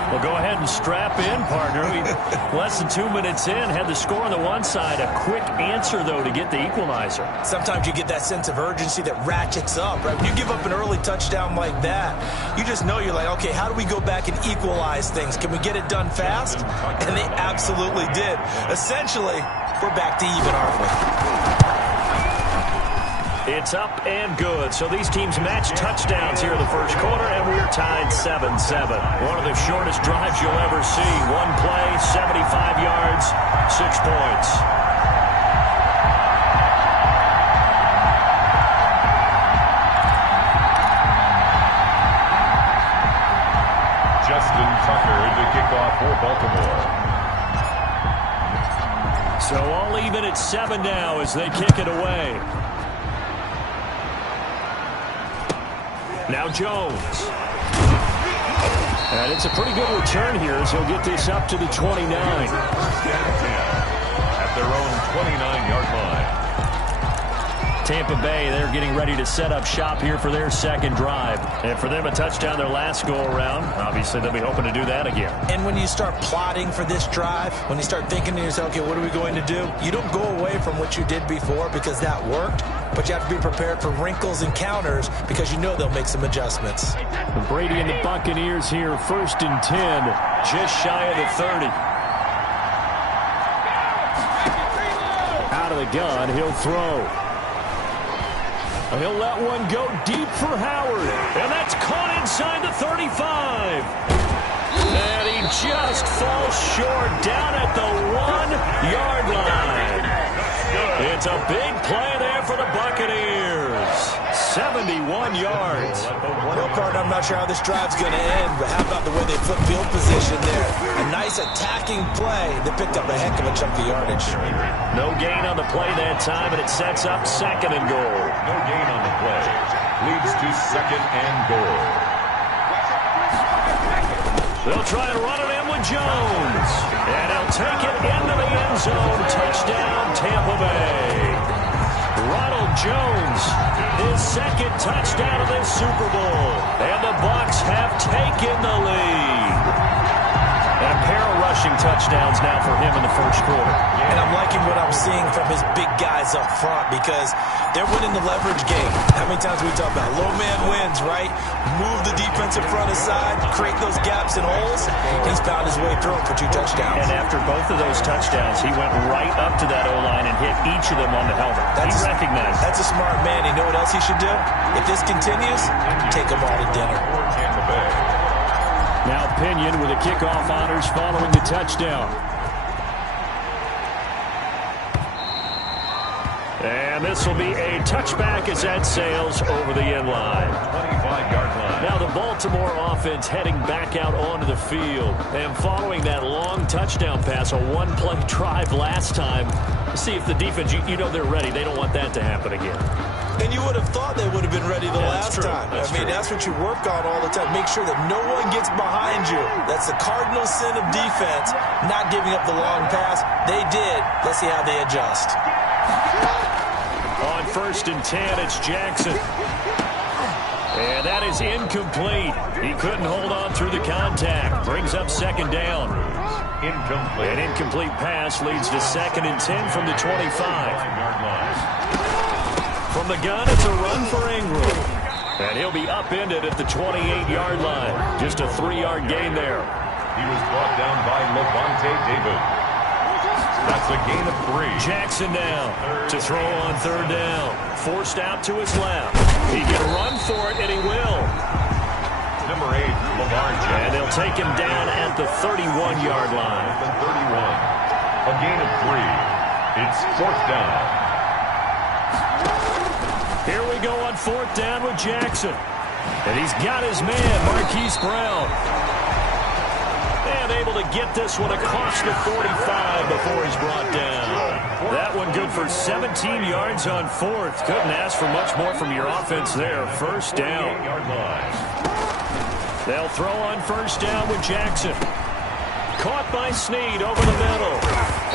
Well, go ahead and strap in, partner. Less than 2 minutes in, had the score on the one side. A quick answer, though, to get the equalizer. Sometimes you get that sense of urgency that ratchets up, right? When you give up an early touchdown like that, you just know you're like, okay, how do we go back and equalize things? Can we get it done fast? And they absolutely did. Essentially, we're back to even, aren't we? It's up and good. So these teams match touchdowns here in the first quarter, and we're tied 7-7. One of the shortest drives you'll ever see. One play, 75 yards, 6 points. Justin Tucker to kick off for Baltimore. So all even at 7 now as they kick it away. Now Jones. And it's a pretty good return here as he'll get this up to the 29. At their own 29-yard line. Tampa Bay, they're getting ready to set up shop here for their second drive. And for them, a touchdown their last go-around. Obviously, they'll be hoping to do that again. And when you start plotting for this drive, when you start thinking to yourself, okay, what are we going to do? You don't go away from what you did before because that worked, but you have to be prepared for wrinkles and counters because you know they'll make some adjustments. Brady and the Buccaneers here, 1st and 10, just shy of the 30. Out of the gun, he'll throw. He'll let one go deep for Howard. And that's caught inside the 35. And he just falls short down at the 1-yard line. It's a big play there for the Buccaneers. 71 yards. Well, partner, I'm not sure how this drive's going to end, but how about the way they flip field position there? A nice attacking play that picked up a heck of a chunk of yardage. No gain on the play that time, and it sets up 2nd and goal. No gain on the play. Leads to 2nd and goal. They'll try and run it in with Jones. And he'll take it into the end zone. Touchdown, Tampa Bay. Ronald Jones, his 2nd touchdown of this Super Bowl. And the Bucs have taken the lead. And a pair of rushing touchdowns now for him in the first quarter. And I'm liking what I'm seeing from his big guys up front because they're winning the leverage game. How many times we talk about low man wins, right? Move the defensive front aside, create those gaps and holes. He's found his way through for 2 touchdowns. And after both of those touchdowns, he went right up to that O-line and hit each of them on the helmet. He recognized. That's a smart man. You know what else he should do? If this continues, take them all to dinner. Tampa Bay. Now Pinion with the kickoff honors following the touchdown. And this will be a touchback as that sails over the end line. 25-yard line. Now the Baltimore offense heading back out onto the field. And following that long touchdown pass, a one-play drive last time, see if the defense, you know they're ready. They don't want that to happen again. And you would have thought they would have been ready the last time. That's true. That's what you work on all the time. Make sure that no one gets behind you. That's the cardinal sin of defense, not giving up the long pass. They did. Let's see how they adjust. On 1st and 10, it's Jackson. And that is incomplete. He couldn't hold on through the contact. Brings up 2nd down. Incomplete. An incomplete pass leads to 2nd and 10 from the 25. 5-yard line. From the gun, it's a run for Ingram. And he'll be upended at the 28-yard line. Just a 3-yard gain there. He was brought down by Levante David. That's a gain of 3. Jackson now to throw on 3rd down. Forced out to his left. He can run for it, and he will. Number 8, Lamar Jackson. And they'll take him down at the 31-yard line. At the 31. A gain of 3. It's 4th down. Here we go on 4th down with Jackson. And he's got his man, Marquise Brown. And able to get this one across the 45 before he's brought down. That one good for 17 yards on 4th. Couldn't ask for much more from your offense there. 1st down. 8-yard line. They'll throw on 1st down with Jackson. Caught by Snead over the middle.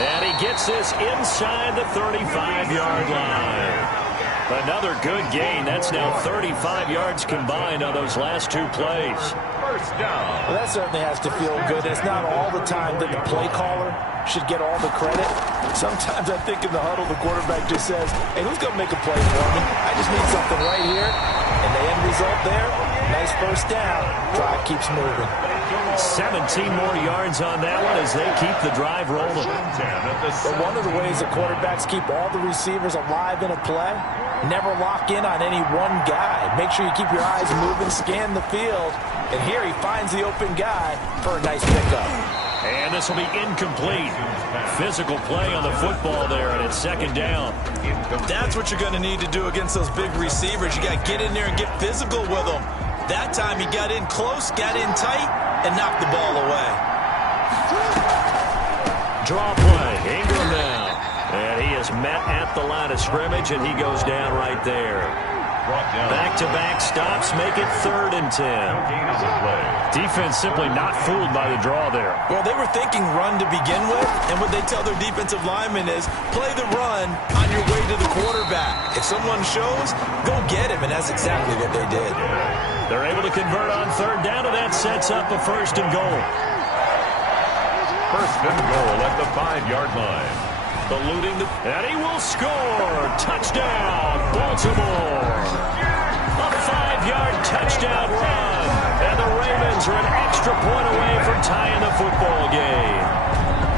And he gets this inside the 35-yard line. Another good gain. That's now 35 yards combined on those last 2 plays. 1st down. Well, that certainly has to feel good. It's not all the time that the play caller should get all the credit. Sometimes I think in the huddle, the quarterback just says, hey, who's going to make a play for me? I just need something right here. And the end result there, nice 1st down. Drive keeps moving. 17 more yards on that one as they keep the drive rolling. But one of the ways the quarterbacks keep all the receivers alive in a play, never lock in on any one guy. Make sure you keep your eyes moving, scan the field. And here he finds the open guy for a nice pickup. And this will be incomplete. Physical play on the football there, and it's 2nd down. That's what you're going to need to do against those big receivers. You got to get in there and get physical with them. That time he got in close, got in tight, and knocked the ball away. Draw play. Ingram now. And he is met at the line of scrimmage, and he goes down right there. Back-to-back stops make it 3rd and 10. Defense simply not fooled by the draw there. Well, they were thinking run to begin with, and what they tell their defensive linemen is play the run on your way to the quarterback. If someone shows, go get him, and that's exactly what they did. They're able to convert on 3rd down, and that sets up a 1st and goal. 1st and goal at the 5-yard line. Eluding and he will score. Touchdown, Baltimore. A 5-yard touchdown run. And the Ravens are an extra point away from tying the football game.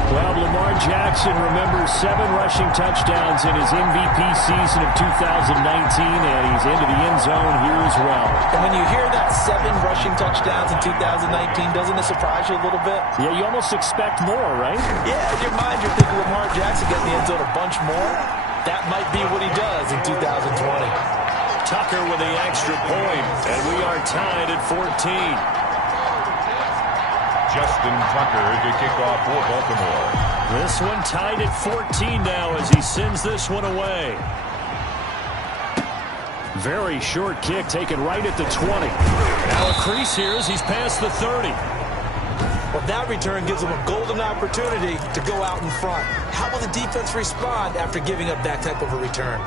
Well, Lamar Jackson remembers 7 rushing touchdowns in his MVP season of 2019, and he's into the end zone here as well. And when you hear that 7 rushing touchdowns in 2019, doesn't it surprise you a little bit? Yeah, you almost expect more, right? Yeah, in your mind, you're thinking Lamar Jackson getting the end zone a bunch more. That might be what he does in 2020. Tucker with the extra point, and we are tied at 14. Justin Tucker to kick off for Baltimore. This one tied at 14 now as he sends this one away. Very short kick taken right at the 20. Now a crease here as he's past the 30. Well, that return gives them a golden opportunity to go out in front. How will the defense respond after giving up that type of a return?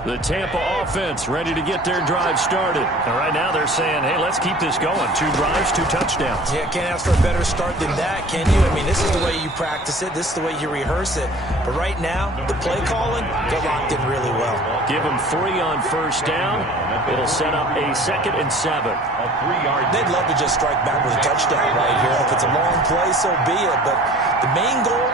The Tampa offense ready to get their drive started. And right now they're saying, hey, let's keep this going. 2 drives, 2 touchdowns. Yeah, can't ask for a better start than that, can you? I mean, this is the way you practice it. This is the way you rehearse it. But right now, the play calling, they're locked in really well. Give them 3 on first down. It'll set up a 2nd and 7. They'd love to just strike back with a touchdown right here. If it's a long play, so be it. But the main goal,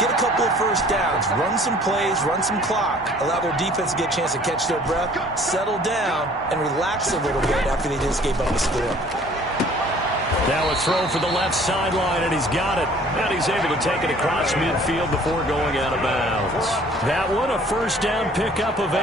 get a couple of first downs, run some plays, run some clock, allow their defense to get a chance to catch their breath, settle down, and relax a little bit after they just gave up a score. Now a throw for the left sideline, and he's got it. And he's able to take it across midfield before going out of bounds. That one, a first down pickup of 8.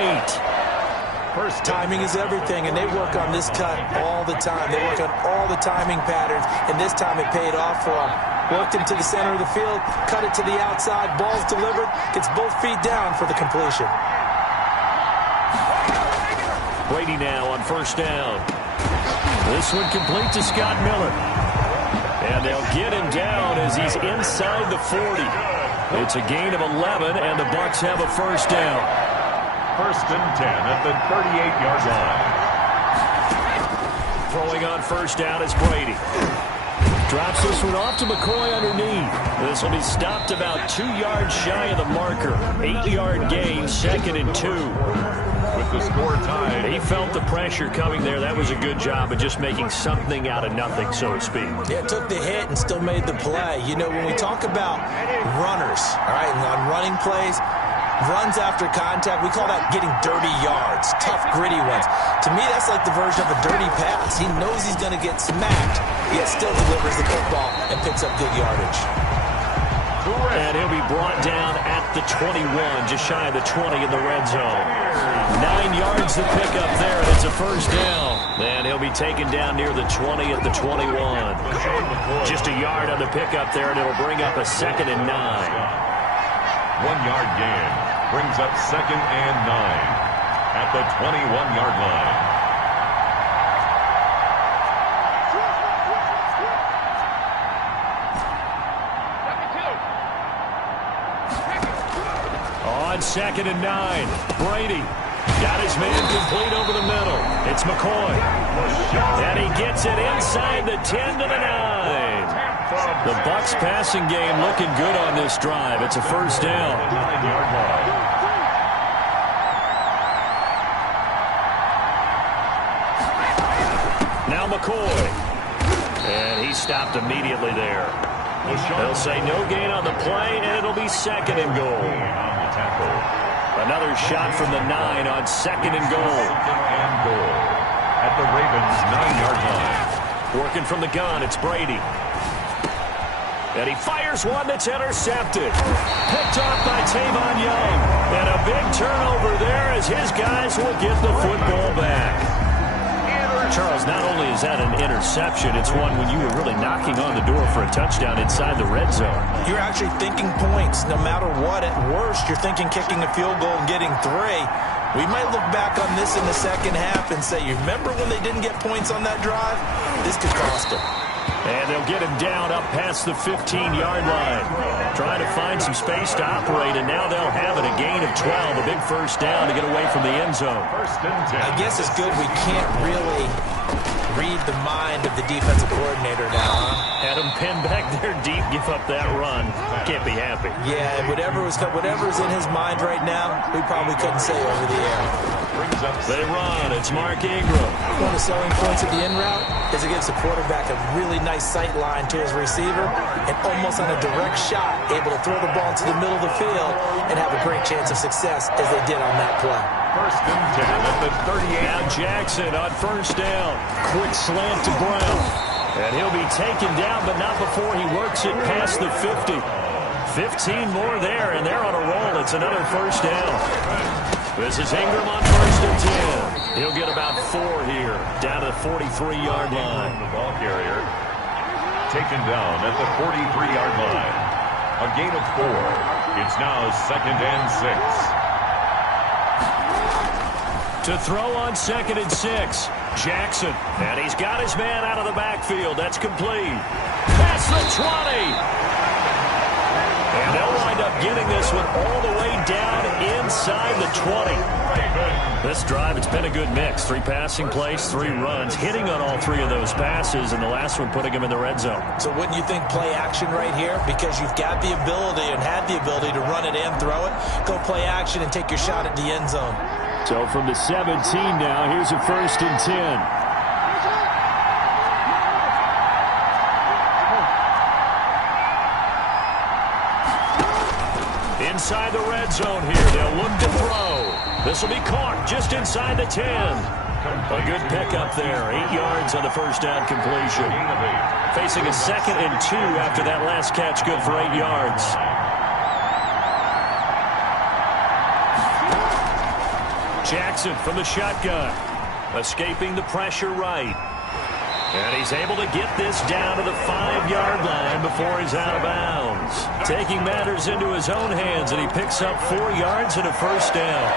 First timing is everything, and they work on this cut all the time. They work on all the timing patterns, and this time it paid off for them. Worked him to the center of the field, cut it to the outside, ball's delivered, gets both feet down for the completion. Brady now on first down. This one complete to Scott Miller. And they'll get him down as he's inside the 40. It's a gain of 11, and the Bucs have a first down. First and 10 at the 38-yard line. Throwing on first down is Brady. Drops this one off to McCoy underneath. This will be stopped about 2 yards shy of the marker. 8-yard gain, 2nd and 2. With the score tied. He felt the pressure coming there. That was a good job of just making something out of nothing, so to speak. Yeah, took the hit and still made the play. You know, when we talk about runners, all right, on running plays, runs after contact, we call that getting dirty yards, tough, gritty ones. To me, that's like the version of a dirty pass. He knows he's going to get smacked, yet still delivers the football and picks up good yardage. And he'll be brought down at the 21, just shy of the 20 in the red zone. 9 yards to pick up there, and it's a first down. And he'll be taken down near the 20 at the 21. Just a yard on the pickup there, and it'll bring up a 2nd and 9. 1-yard gain brings up 2nd and 9 at the 21-yard line. On 2nd and 9, Brady got his man complete over the middle. It's McCoy. And he gets it inside the 10 to the 9. The Bucs passing game looking good on this drive. It's a first down. 9-yard line. Now McCoy. And he stopped immediately there. They'll say no gain on the play, and it'll be 2nd and goal. Another shot from the 9 on 2nd and goal. 2nd and goal at the Ravens' 9-yard line. Working from the gun, it's Brady. And he fires one that's intercepted. Picked off by Tavon Young. And a big turnover there as his guys will get the football back. Charles, not only is that an interception, it's one when you were really knocking on the door for a touchdown inside the red zone. You're actually thinking points no matter what. At worst, you're thinking kicking a field goal and getting 3. We might look back on this in the second half and say, you remember when they didn't get points on that drive? This could cost them. And they'll get him down up past the 15-yard line. Trying to find some space to operate, and now they'll have it. A gain of 12, a big first down to get away from the end zone. First and 10. I guess it's good we can't really Read the mind of the defensive coordinator now, huh? Had him pinned back there deep, give up that run. Can't be happy. Yeah, whatever's in his mind right now, we probably couldn't say over the air. They run. It's Mark Ingram. One of the selling points of the in route is it gives the quarterback a really nice sight line to his receiver and almost on a direct shot able to throw the ball to the middle of the field and have a great chance of success as they did on that play. First and 10 at the 38. Now Jackson on first down. Quick slant to Brown. And he'll be taken down, but not before he works it past the 50. 15 more there, and they're on a roll. It's another first down. This is Ingram on first and 10. He'll get about 4 here, down to the 43-yard line. The ball carrier taken down at the 43-yard line. A gain of 4. It's now second and 6. To throw on second and 6, Jackson. And he's got his man out of the backfield. That's complete. Past the 20. And they'll wind up getting this one all the way down inside the 20. This drive, it's been a good mix. 3 passing plays, 3 runs, hitting on all 3 of those passes, and the last one putting him in the red zone. So wouldn't you think play action right here? Because you've got the ability and had the ability to run it and throw it. Go play action and take your shot at the end zone. So from the 17 now, here's a first and 10. Inside the red zone here, they'll look to throw. This will be caught just inside the 10. A good pickup there, 8 yards on the first down completion. Facing a 2nd and 2 after that last catch, good for 8 yards. Jackson from the shotgun, escaping the pressure right. And he's able to get this down to the 5-yard line before he's out of bounds. Taking matters into his own hands, and he picks up 4 yards and a first down.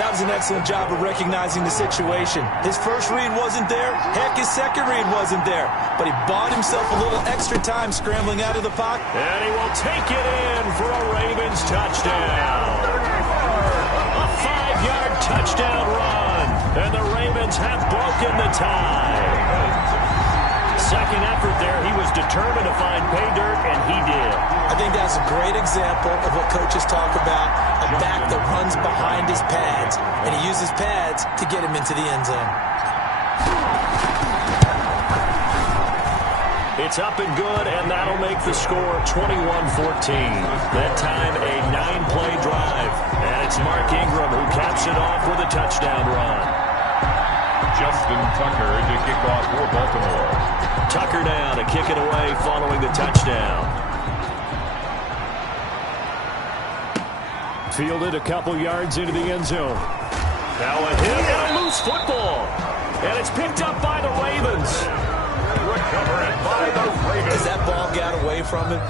That was an excellent job of recognizing the situation. His first read wasn't there. Heck, his second read wasn't there. But he bought himself a little extra time scrambling out of the pocket. And he will take it in for a Ravens touchdown. A 5-yard touchdown run. And the Ravens have broken the tie. Second effort there, he was determined to find pay dirt, and he did. I think that's a great example of what coaches talk about, a back that runs behind his pads, and he uses pads to get him into the end zone. It's up and good, and that'll make the score 21-14. That time, a 9-play drive, and it's Mark Ingram who caps it off with a touchdown run. Justin Tucker to kick off for Baltimore. Tucker now to kick it away following the touchdown. Fielded a couple yards into the end zone. Now a hit and a loose football. And it's picked up by the Ravens. Recovered by the Ravens. As that ball got away from him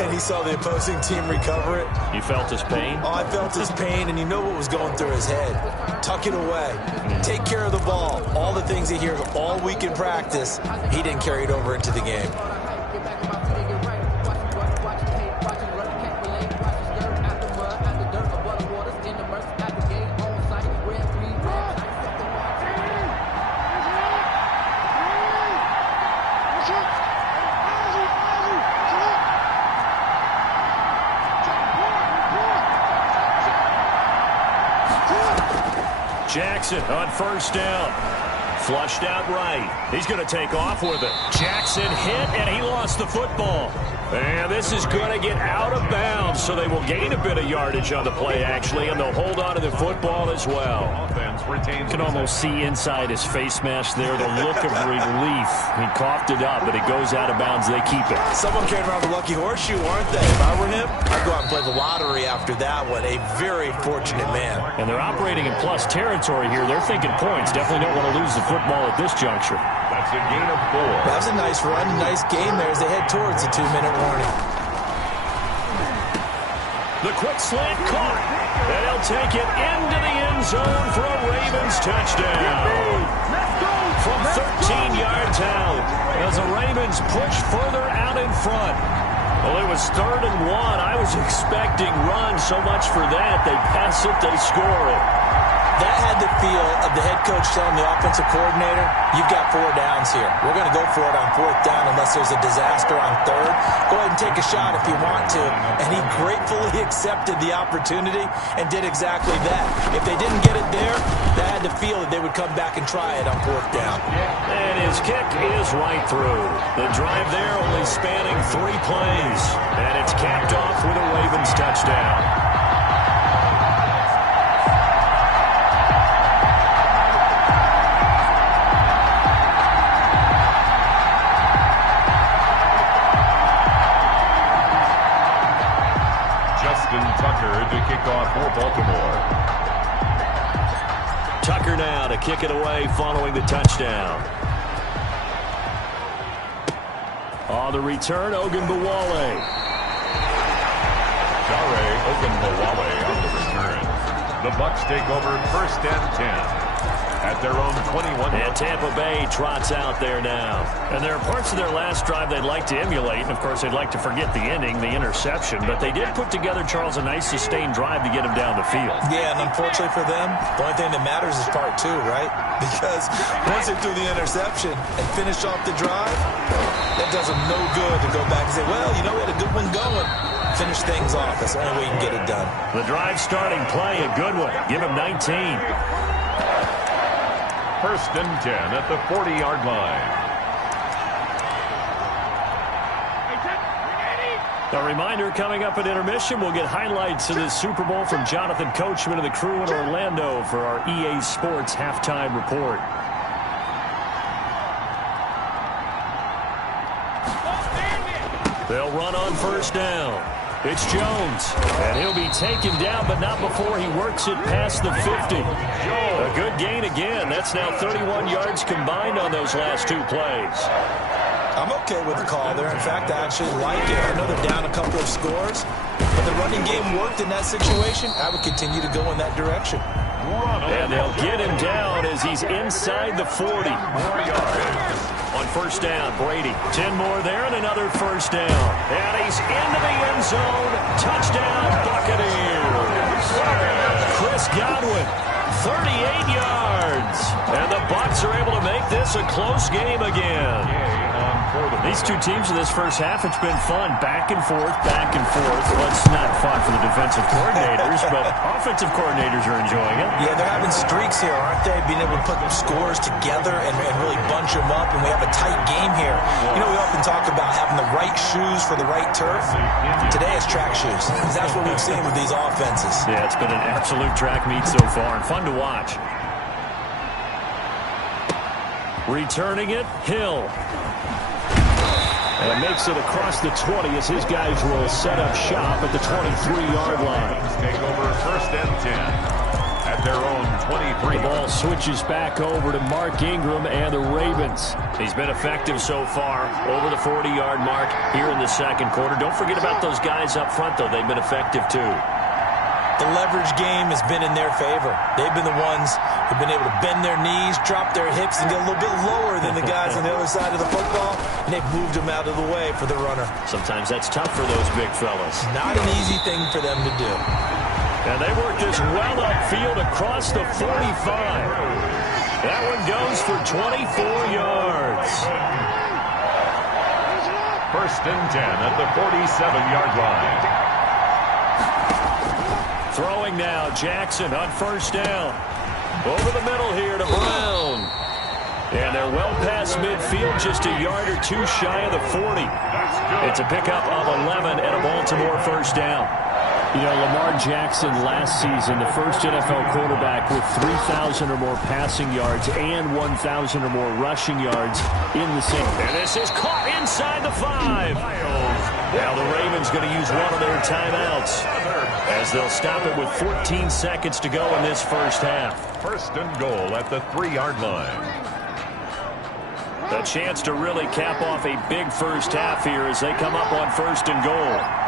and he saw the opposing team recover it. You felt his pain? Oh, I felt his pain, and you know what was going through his head. Tuck it away. Take care of the ball. All the things he hears all week in practice, he didn't carry it over into the game. Jackson on first down. Flushed out right. He's going to take off with it. Jackson hit, and he lost the football. And this is going to get out of bounds, so they will gain a bit of yardage on the play, actually, and they'll hold on to the football as well. You can almost see inside his face mask there the look of relief. He coughed it up, but it goes out of bounds. They keep it. Someone carried around the lucky horseshoe, aren't they? If I were him, I'd go out and play the lottery after that one. A very fortunate man. And they're operating in plus territory here. They're thinking points. Definitely don't want to lose the football at this juncture. That's a gain of 4. That was a nice run, nice game there as they head towards the 2-minute warning. The quick slant caught. And he'll take it into the end zone for a Ravens touchdown. From 13 yards out as the Ravens push further out in front. Well, it was 3rd and 1. I was expecting run, so much for that. They pass it, they score it. That had the feel of the head coach telling the offensive coordinator, you've got 4 downs here. We're going to go for it on 4th down unless there's a disaster on 3rd. Go ahead and take a shot if you want to. And he gratefully accepted the opportunity and did exactly that. If they didn't get it there, they had the feel that they would come back and try it on 4th down. And his kick is right through. The drive there only spanning 3 plays. And it's capped off with a Ravens touchdown. Tucker to kick off for Baltimore. Tucker now to kick it away following the touchdown. On the return, Ogunbowale. Jare Ogunbowale on the return. The Bucs take over 1st and 10 at their own 21. And Tampa Bay trots out there now. And there are parts of their last drive they'd like to emulate. And, of course, they'd like to forget the ending, the interception. But they did put together, Charles, a nice sustained drive to get him down the field. Yeah, and unfortunately for them, the only thing that matters is part 2, right? Because once they threw the interception and finished off the drive, that does them no good to go back and say, well, you know, we had a good one going. Finish things off. That's the only way you can get it done. The drive starting play, a good one. Give him 19. 1st and 10 at the 40-yard line. A reminder, coming up at intermission, we'll get highlights of this Super Bowl from Jonathan Coachman and the crew in Orlando for our EA Sports halftime report. They'll run on 1st down. It's Jones, and he'll be taken down, but not before he works it past the 50. A good gain again. That's now 31 yards combined on those last 2 plays. I'm okay with the call there. In fact, I actually like it. I know they're down a couple of scores, but the running game worked in that situation. I would continue to go in that direction. And they'll get him down as he's inside the 40. On 1st down, Brady. 10 more there and another 1st down. And he's into the end zone. Touchdown, Buccaneers. Chris Godwin, 38 yards. And the Bucs are able to make this a close game again. These 2 teams in this first half, it's been fun. Back and forth, back and forth. Well, it's not fun for the defensive coordinators, but offensive coordinators are enjoying it. Yeah, they're having streaks here, aren't they? Being able to put scores together and really bunch them up, and we have a tight game here. You know, we often talk about having the right shoes for the right turf. Today it's track shoes. That's what we've seen with these offenses. Yeah, it's been an absolute track meet so far, and fun to watch. Returning it, Hill. And makes it across the 20 as his guys will set up shop at the 23-yard line. Take over 1st and 10 at their own 23. The ball switches back over to Mark Ingram and the Ravens. He's been effective so far over the 40-yard mark here in the 2nd quarter. Don't forget about those guys up front, though. They've been effective, too. The leverage game has been in their favor. They've been the ones who've been able to bend their knees, drop their hips, and get a little bit lower than the guys on the other side of the football, and they've moved them out of the way for the runner. Sometimes that's tough for those big fellas. Not an easy thing for them to do. And they work this well upfield across the 45. That one goes for 24 yards. 1st and 10 at the 47-yard line. Throwing now, Jackson on 1st down. Over the middle here to Brown. And they're well past midfield, just a yard or 2 shy of the 40. It's a pickup of 11 and a Baltimore 1st down. You know, Lamar Jackson last season, the first NFL quarterback with 3,000 or more passing yards and 1,000 or more rushing yards in the same. And this is caught inside the 5. Now the Ravens going to use one of their timeouts as they'll stop it with 14 seconds to go in this first half. 1st and goal at the 3-yard line. A chance to really cap off a big first half here as they come up on 1st and goal.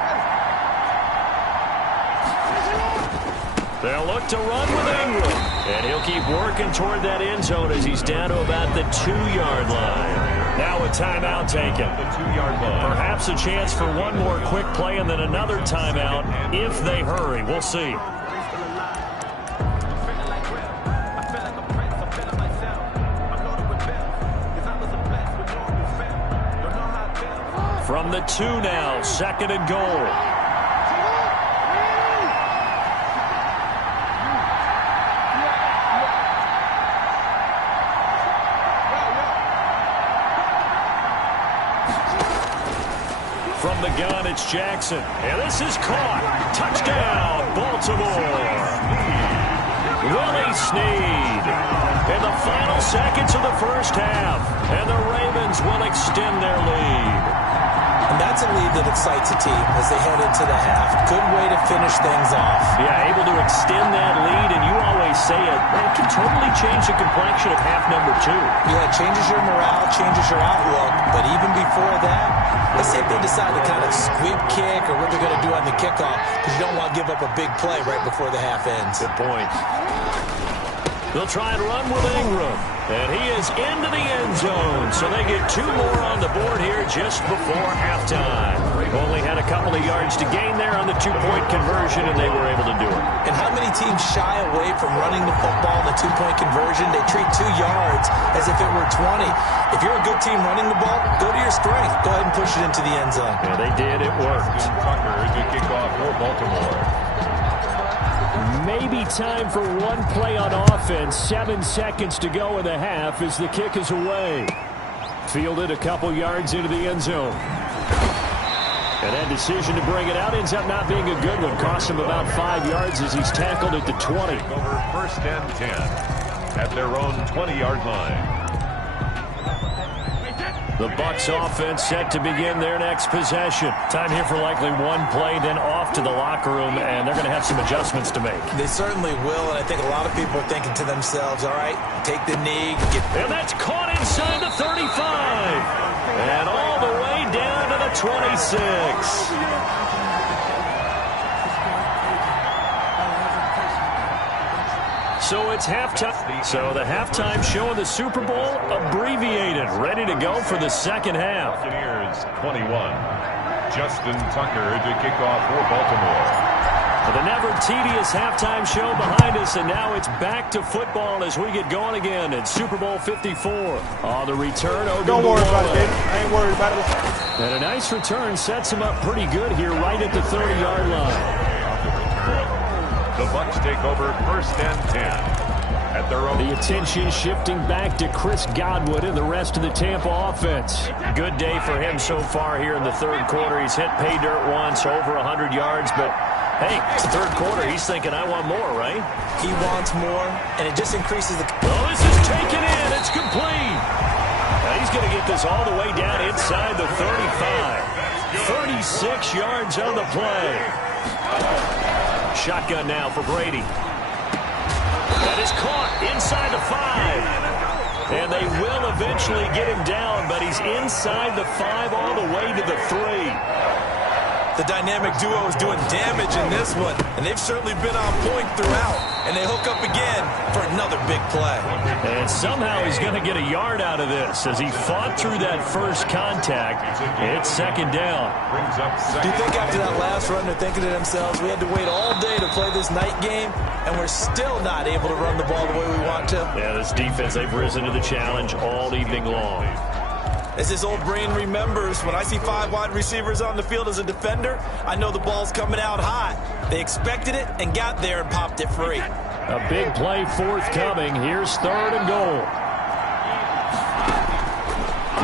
They'll look to run with Ingram. And he'll keep working toward that end zone as he's down to about the 2-yard line. Now a timeout taken. The 2-yard line. Perhaps a chance for one more quick play and then another timeout if they hurry. We'll see. From the 2 now, 2nd and goal. From the gun, it's Jackson. And this is caught. Touchdown, Baltimore. Willie Snead. In the final seconds of the first half. And the Ravens will extend their lead. And that's a lead that excites a team as they head into the half. Good way to finish things off. Yeah, able to extend that lead, and you always say it can totally change the complexion of half number 2. Yeah, it changes your morale, changes your outlook. But even before that, let's say if they decide to kind of squib kick or what they're going to do on the kickoff, because you don't want to give up a big play right before the half ends. Good point. They'll try and run with Ingram. And he is into the end zone. So they get 2 more on the board here just before halftime. Only had a couple of yards to gain there on the 2-point conversion, and they were able to do it. And how many teams shy away from running the football in the 2-point conversion? They treat 2 yards as if it were 20. If you're a good team running the ball, go to your strength. Go ahead and push it into the end zone. Yeah, they did. It worked. Tucker to kick off for Baltimore. Maybe time for one play on offense. 7 seconds to go in the half as the kick is away. Fielded a couple yards into the end zone. And that decision to bring it out ends up not being a good one. Cost him about 5 yards as he's tackled at the 20. Over 1st and 10 at their own 20-yard line. The Bucs offense set to begin their next possession. Time here for likely one play, then off to the locker room, and they're going to have some adjustments to make. They certainly will, and I think a lot of people are thinking to themselves, all right, take the knee. And that's caught inside the 35. And all the way down to the 26. So it's halftime. So the halftime show of the Super Bowl abbreviated, ready to go for the second half. Buccaneers 21. Justin Tucker to kick off for Baltimore. The never tedious halftime show behind us, and now it's back to football as we get going again in Super Bowl 54. On the return, don't worry about it, baby. I ain't worried about it. And a nice return sets him up pretty good here right at the 30-yard line. The Bucs take over 1st and 10 at their own. The attention shifting back to Chris Godwin and the rest of the Tampa offense. Good day for him so far here in the third quarter. He's hit pay dirt once, over 100 yards, but hey, it's the third quarter. He's thinking, I want more, right? He wants more, and it just increases the... Oh, this is taken in. It's complete. Now he's going to get this all the way down inside the 35. 36 yards on the play. Shotgun now for Brady. That is caught inside the 5. And they will eventually get him down, but he's inside the 5 all the way to the 3. The dynamic duo is doing damage in this one, and they've certainly been on point throughout. And they hook up again for another big play. And somehow he's going to get a yard out of this as he fought through that first contact. It's second down. Do you think after that last run they're thinking to themselves, we had to wait all day to play this night game, and we're still not able to run the ball the way we want to? Yeah, this defense, they've risen to the challenge all evening long. As this old brain remembers, when I see 5 wide receivers on the field as a defender, I know the ball's coming out hot. They expected it and got there and popped it free. A big play forthcoming. Here's 3rd and goal.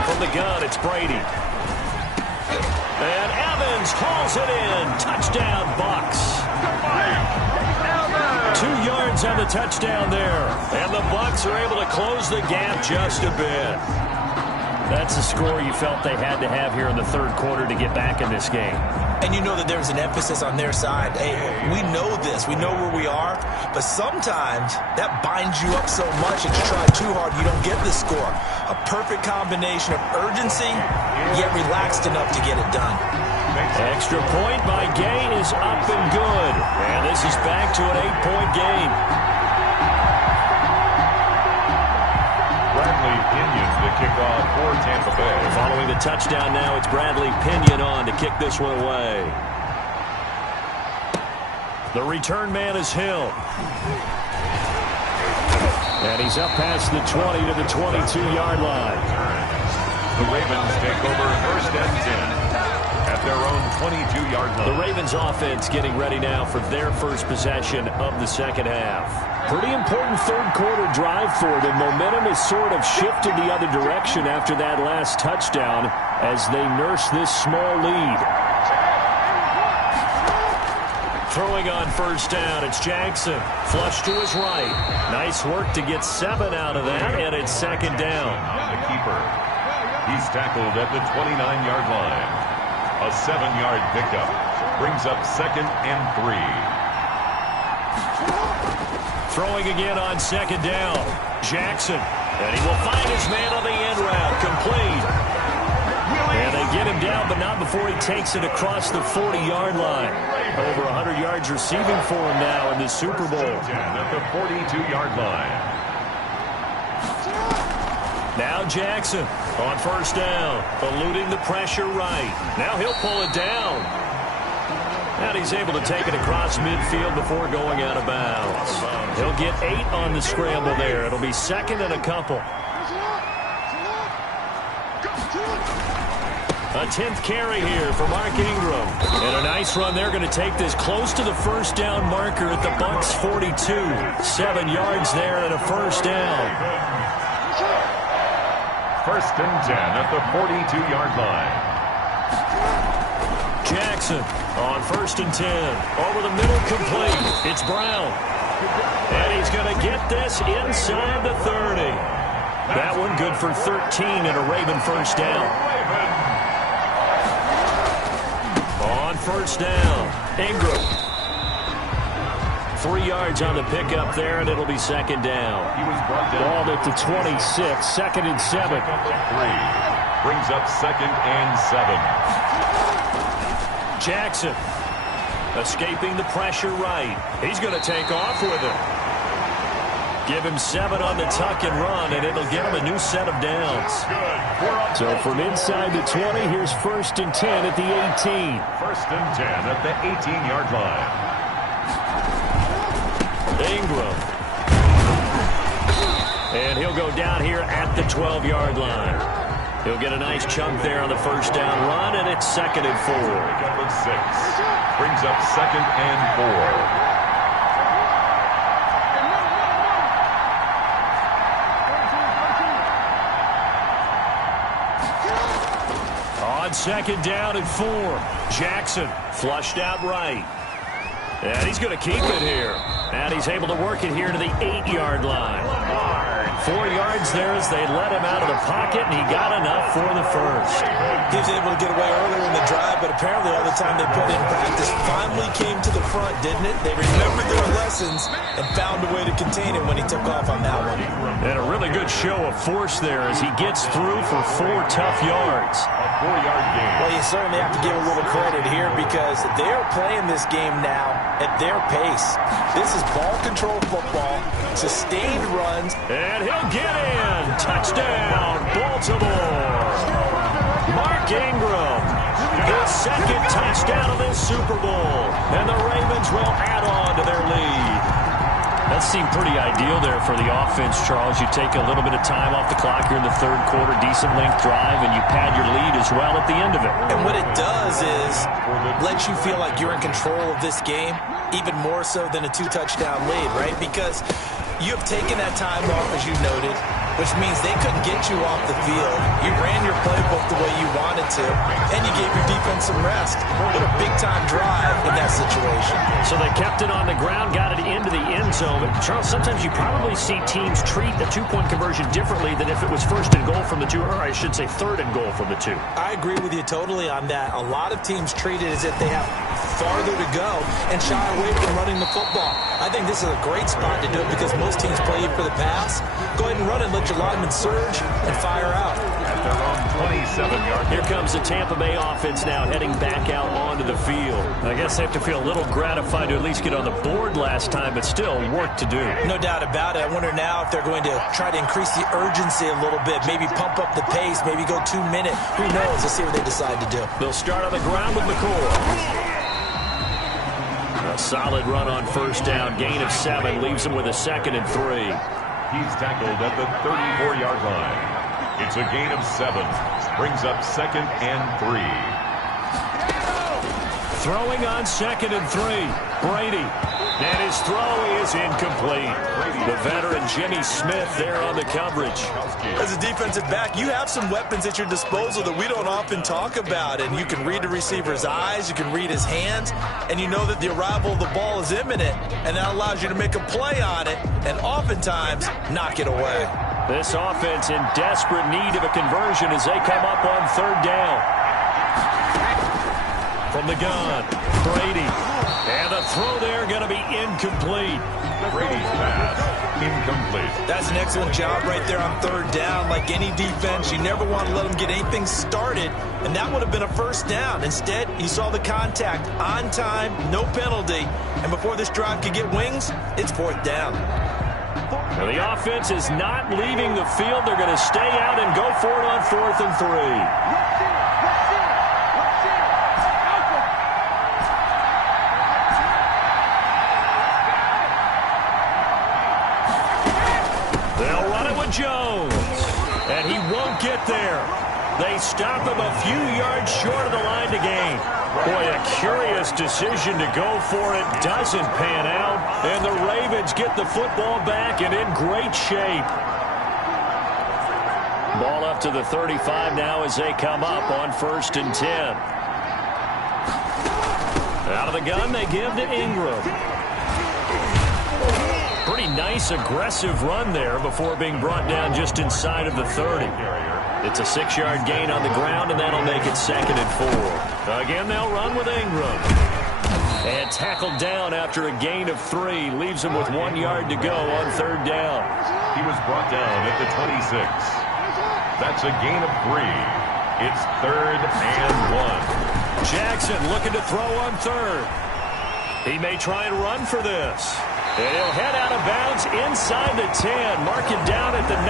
From the gun, it's Brady. And Evans hauls it in. Touchdown, Bucs. 2 yards on the touchdown there. And the Bucs are able to close the gap just a bit. That's a score you felt they had to have here in the third quarter to get back in this game. And you know that there's an emphasis on their side. Hey, we know this. We know where we are. But sometimes that binds you up so much that you try too hard, you don't get the score. A perfect combination of urgency, yet relaxed enough to get it done. Extra point by Gay is up and good. And this is back to an 8-point game. Bradley Pinion to kick off for Tampa Bay. Following the touchdown now, it's Bradley Pinion on to kick this one away. The return man is Hill. And he's up past the 20 to the 22-yard line. The Ravens take over 1st and 10 at their own 22-yard line. The Ravens offense getting ready now for their first possession of the second half. Pretty important third quarter drive for them. Momentum has sort of shifted the other direction after that last touchdown as they nurse this small lead. Throwing on first down, it's Jackson. Flush to his right. Nice work to get 7 out of that, and it's second down. The keeper. He's tackled at the 29-yard line. A 7-yard pickup brings up 2nd and 3. Throwing again on second down. Jackson. And he will find his man on the end route. Complete. And they get him down, but not before he takes it across the 40-yard line. Over 100 yards receiving for him now in the Super Bowl. At the 42-yard line. Now Jackson on first down, eluding the pressure right. Now he'll pull it down. And he's able to take it across midfield before going out of bounds. He'll get 8 on the scramble there. It'll be second and a couple. A 10th carry here for Mark Ingram. And a nice run. They're going to take this close to the first down marker at the Bucs 42. 7 yards there and a first down. First and 10 at the 42-yard line. Jackson on first and 10. Over the middle, complete. It's Brown. And he's going to get this inside the 30. That one good for 13 and a Raven first down. On first down, Ingram. 3 yards on the pickup there, and it'll be second down. He was brought down. Ball at the 26, 2nd and 7. 3 brings up 2nd and 7. Jackson escaping the pressure right. He's going to take off with it. Give him 7 on the tuck and run, and it'll get him a new set of downs. So from inside the 20, here's first and 10 at the 18. First and 10 at the 18-yard line. Ingram. And he'll go down here at the 12-yard line. He'll get a nice chunk there on the first down run, and it's second and 4. Pickup of 6. Brings up 2nd and 4. On second down and 4. Jackson flushed out right. And he's going to keep it here. And he's able to work it here to the 8-yard line. 4 yards there as they let him out of the pocket, and he got enough for the first. He was able to get away earlier in the drive, but apparently all the time they put in practice finally came to the front, didn't it? They remembered their lessons and found a way to contain him when he took off on that one. And a really good show of force there as he gets through for 4 tough yards. A 4-yard gain. Well, you certainly have to give a little credit here because they're playing this game now at their pace. This is ball control football, sustained runs. And he'll get in. Touchdown, Baltimore. Mark Ingram, his second touchdown of this Super Bowl. And the Ravens will add on to their lead. That seemed pretty ideal there for the offense, Charles. You take a little bit of time off the clock here in the third quarter, decent length drive, and you pad your lead as well at the end of it. And what it does is lets you feel like you're in control of this game, even more so than a 2-touchdown lead, right? Because you have taken that time off, as you noted, which means they couldn't get you off the field. You ran your playbook the way you wanted to, and you gave your defense some rest. What a big-time drive in that situation. So they kept it on the ground, got it into the end zone. But, Charles, sometimes you probably see teams treat a 2-point conversion differently than if it was first and goal from the 2, or I should say third and goal from the 2. I agree with you totally on that. A lot of teams treat it as if they have farther to go and shy away from running the football. I think this is a great spot to do it because most teams play you for the pass. Go ahead and run it, let your linemen surge and fire out. At their own 27-yard. Here comes the Tampa Bay offense now heading back out onto the field. I guess they have to feel a little gratified to at least get on the board last time, but still work to do. No doubt about it. I wonder now if they're going to try to increase the urgency a little bit, maybe pump up the pace, maybe go 2-minute. Who knows? Let's see what they decide to do. They'll start on the ground with McCoy. A solid run on first down. Gain of 7 leaves him with a 2nd and 3. He's tackled at the 34-yard line. It's a gain of 7. Brings up 2nd and 3. Throwing on 2nd and 3. Brady. And his throw is incomplete. The veteran Jimmy Smith there on the coverage. As a defensive back, you have some weapons at your disposal that we don't often talk about. And you can read the receiver's eyes, you can read his hands, and you know that the arrival of the ball is imminent. And that allows you to make a play on it and oftentimes knock it away. This offense in desperate need of a conversion as they come up on 3rd down. From the gun, Brady. And the throw there going to be incomplete. Brady's pass, incomplete. That's an excellent job right there on 3rd down. Like any defense, you never want to let them get anything started, and that would have been a 1st down. Instead, he saw the contact on time, no penalty, and before this drive could get wings, it's 4th down. Now the offense is not leaving the field. They're going to stay out and go for it on 4th and 3. Jones, and he won't get there. They stop him a few yards short of the line to gain. Boy, a curious decision to go for it. Doesn't pan out, and the Ravens get the football back and in great shape. Ball up to the 35 now as they come up on 1st and 10. Out of the gun, they give to Ingram. Pretty nice, aggressive run there before being brought down just inside of the 30. It's a 6-yard gain on the ground, and that'll make it 2nd and 4. Again, they'll run with Ingram. And tackled down after a gain of 3. Leaves him with 1 yard to go on 3rd down. He was brought down at the 26. That's a gain of 3. It's 3rd and 1. Jackson looking to throw on 3rd. He may try and run for this. And he'll head out of bounds inside the 10. Mark it down at the 9.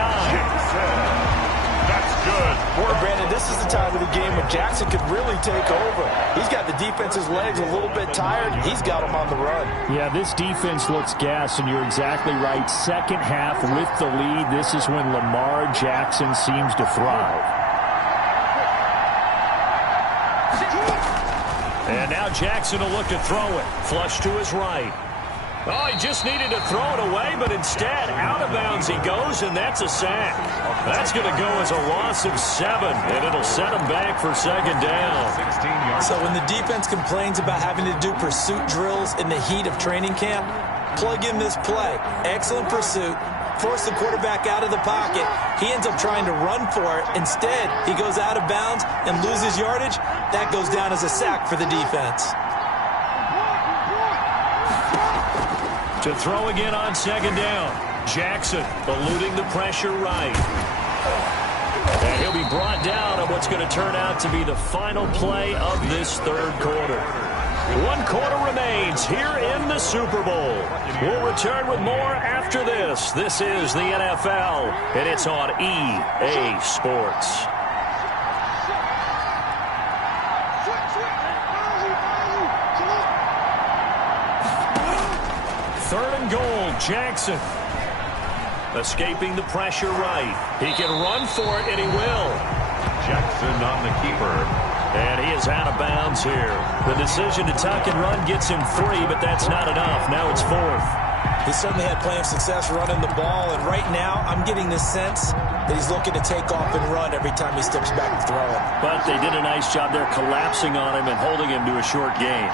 That's good. Boy, Brandon, this is the time of the game when Jackson could really take over. He's got the defense's legs a little bit tired. He's got them on the run. Yeah, this defense looks gassed, and you're exactly right. 2nd half with the lead. This is when Lamar Jackson seems to thrive. And now Jackson will look to throw it. Flush to his right. Oh, he just needed to throw it away, but instead, out of bounds he goes, and that's a sack. That's going to go as a loss of 7, and it'll set him back for 2nd down. So when the defense complains about having to do pursuit drills in the heat of training camp, plug in this play. Excellent pursuit. Force the quarterback out of the pocket. He ends up trying to run for it. Instead, he goes out of bounds and loses yardage. That goes down as a sack for the defense. To throw again on 2nd down. Jackson eluding the pressure right. And he'll be brought down on what's going to turn out to be the final play of this 3rd quarter. 1 quarter remains here in the Super Bowl. We'll return with more after this. This is the NFL, and it's on EA Sports. Jackson escaping the pressure right. He can run for it, and he will. Jackson on the keeper. And he is out of bounds here. The decision to tuck and run gets him 3, but that's not enough. Now it's 4th. He certainly had plenty of success running the ball, and right now I'm getting the sense that he's looking to take off and run every time he steps back and throw it. But they did a nice job there collapsing on him and holding him to a short gain.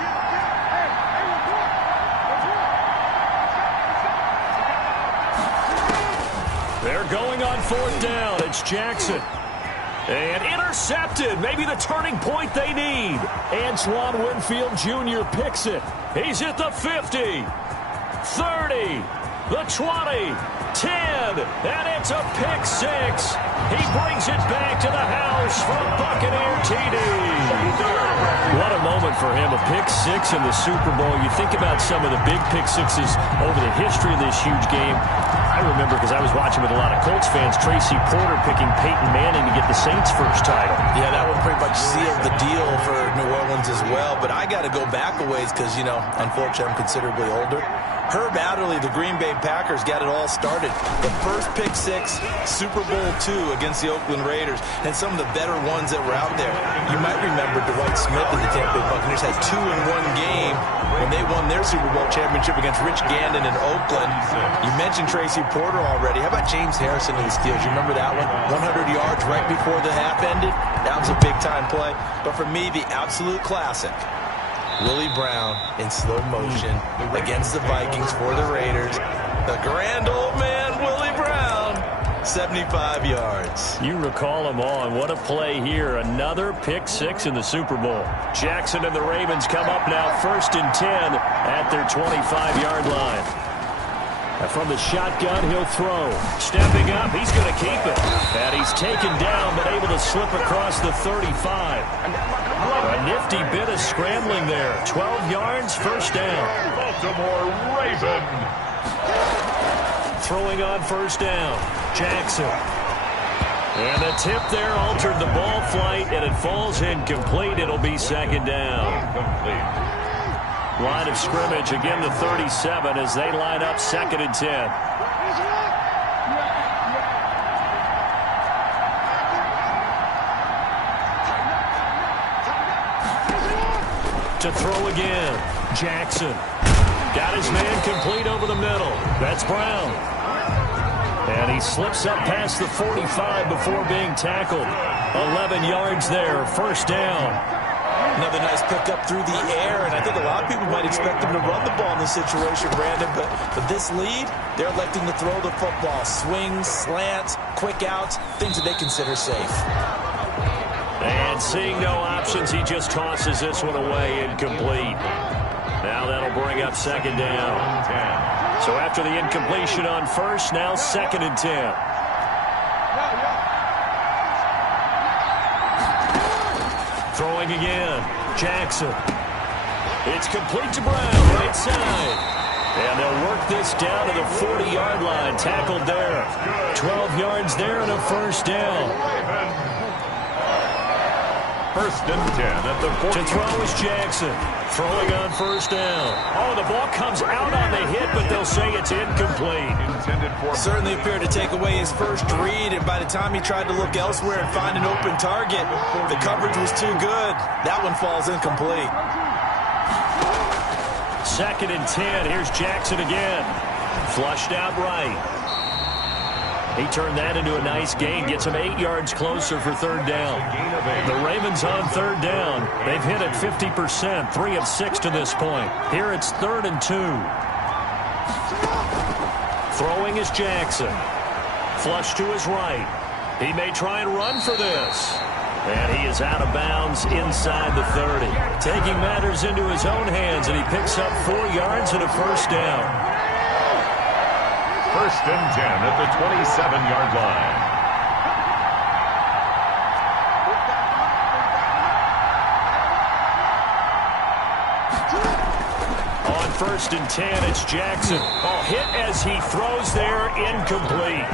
They're going on 4th down. It's Jackson. And intercepted. Maybe the turning point they need. Antoine Winfield Jr. picks it. He's at the 50, 30, the 20, 10, and it's a pick 6. He brings it back to the house from Buccaneer TD. What a moment for him, a pick 6 in the Super Bowl. You think about some of the big pick 6s over the history of this huge game. I remember, because I was watching with a lot of Colts fans, Tracy Porter picking Peyton Manning to get the Saints' first title. Yeah, that one pretty much sealed the deal for New Orleans as well. But I got to go back a ways because, you know, unfortunately I'm considerably older. Herb Adderley, the Green Bay Packers, got it all started. The first pick six, Super Bowl II against the Oakland Raiders, and some of the better ones that were out there. You might remember Dwight Smith and the Tampa Bay Buccaneers had 2 in one game when they won their Super Bowl championship against Rich Gannon in Oakland. You mentioned Tracy Porter already. How about James Harrison in the Steelers? You remember that one? 100 yards right before the half ended? That was a big-time play. But for me, the absolute classic, Willie Brown in slow motion against the Vikings for the Raiders. The grand old man, Willie Brown, 75 yards. You recall them all, and what a play here. Another pick six in the Super Bowl. Jackson and the Ravens come up now 1st and 10 at their 25-yard line. And from the shotgun, he'll throw. Stepping up, he's going to keep it. And he's taken down, but able to slip across the 35. A nifty bit of scrambling there. 12 yards, first down. Baltimore Raven. Throwing on first down, Jackson. And the tip there altered the ball flight, and it falls incomplete. It'll be second down. Incomplete. Line of scrimmage, again the 37 as they line up 2nd and 10. To throw again, Jackson. Got his man complete over the middle. That's Brown. And he slips up past the 45 before being tackled. 11 yards there, first down. Another nice pickup through the air, and I think a lot of people might expect them to run the ball in this situation, Brandon, but with this lead, they're electing to throw the football. Swings, slants, quick outs, things that they consider safe. And seeing no options, he just tosses this one away, incomplete. Now that'll bring up second down. So after the incompletion on first, now 2nd and 10. Throwing again, Jackson. It's complete to Brown, right side. And they'll work this down to the 40-yard line, tackled there. 12 yards there and a first down. 1st and 10 at the 40. To throw is Jackson. Throwing on first down. Oh, the ball comes out on the hit, but they'll say it's incomplete. Intended for Certainly appeared to take away his first read, and by the time he tried to look elsewhere and find an open target, the coverage was too good. That one falls incomplete. 2nd and 10. Here's Jackson again. Flushed out right. He turned that into a nice gain. Gets him 8 yards closer for third down. The Ravens on third down. They've hit it 50%, 3 of 6 to this point. Here it's 3rd and 2. Throwing is Jackson. Flush to his right. He may try and run for this. And he is out of bounds inside the 30. Taking matters into his own hands, and he picks up 4 yards and a first down. 1st and 10 at the 27-yard line. On 1st and 10, it's Jackson. Oh, hit as he throws there, incomplete.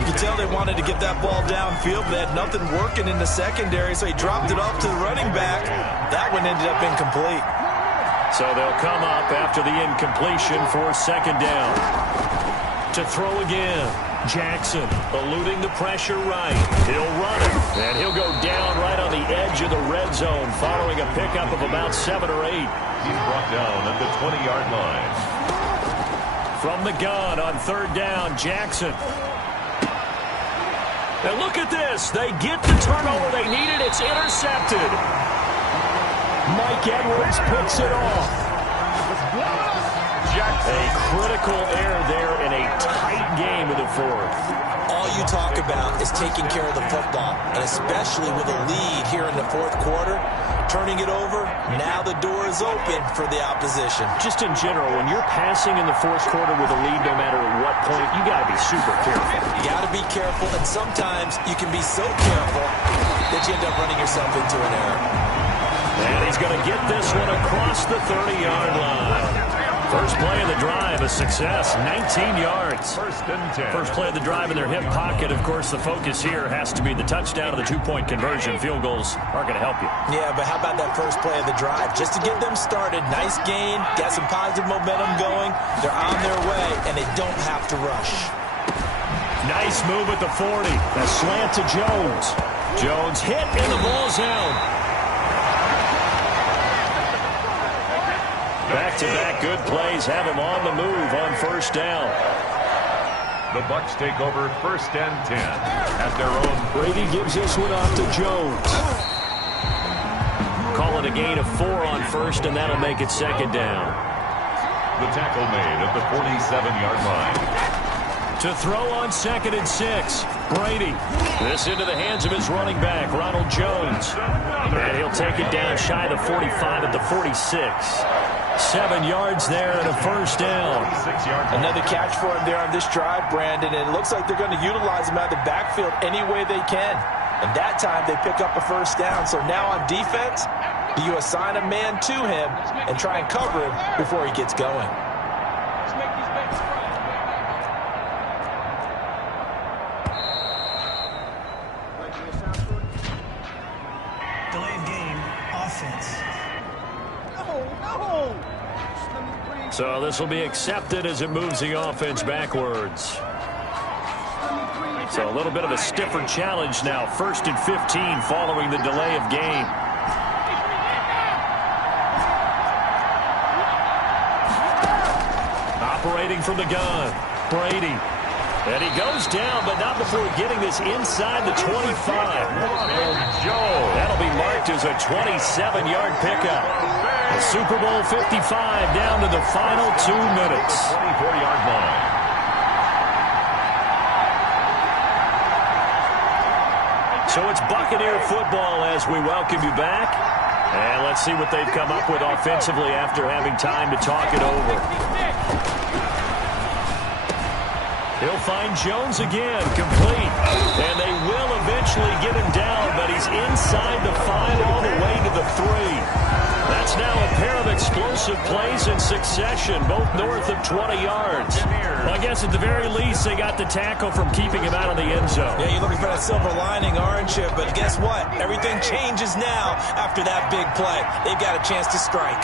You can tell they wanted to get that ball downfield, but they had nothing working in the secondary, so he dropped it off to the running back. That one ended up incomplete. So they'll come up after the incompletion for second down. To throw again, Jackson eluding the pressure right. He'll run it, and he'll go down right on the edge of the red zone following a pickup of about 7 or 8. He's brought down at the 20-yard line. From the gun on third down, Jackson. And look at this. They get the turnover they needed. It's intercepted. Mike Edwards picks it off. A critical error there in a tight game in the 4th. All you talk about is taking care of the football, and especially with a lead here in the 4th quarter, turning it over, now the door is open for the opposition. Just in general, when you're passing in the 4th quarter with a lead, no matter at what point, you got to be super careful. You got to be careful, and sometimes you can be so careful that you end up running yourself into an error. And he's going to get this one across the 30-yard line. First play of the drive, a success, 19 yards. First and 10. First play of the drive in their hip pocket. Of course, the focus here has to be the touchdown of the two-point conversion. Field goals aren't going to help you. Yeah, but how about that first play of the drive? Just to get them started, nice gain, got some positive momentum going. They're on their way, and they don't have to rush. Nice move at the 40. A slant to Jones. Jones hit, and the ball's out. Back-to-back good plays have him on the move on first down. The Bucs take over first and 10 at their own. Brady gives this one off to Jones. Call it a gain of 4 on first, and that'll make it second down. The tackle made at the 47-yard line. To throw on second and 6, Brady. This into the hands of his running back, Ronald Jones. And he'll take it down shy of the 45 at the 46. 7 yards there and a first down. Another catch for him there on this drive, Brandon, and it looks like they're going to utilize him out of the backfield any way they can. And that time they pick up a first down. So now on defense, you assign a man to him and try and cover him before he gets going. Delayed game, offense. So this will be accepted as it moves the offense backwards. So a little bit of a stiffer challenge now. First and 15 following the delay of game. Operating from the gun, Brady. And he goes down, but not before getting this inside the 25. That'll be marked as a 27-yard pickup. The Super Bowl 55 down to the final 2 minutes. 24-yard line. So it's Buccaneer football as we welcome you back. And let's see what they've come up with offensively after having time to talk it over. He'll find Jones again, complete. And they will eventually get him down, but he's inside the 5 all the way to the 3. That's now a pair of explosive plays in succession, both north of 20 yards. Well, I guess at the very least, they got the tackle from keeping him out of the end zone. Yeah, you're looking for that silver lining, aren't you? But guess what? Everything changes now after that big play. They've got a chance to strike.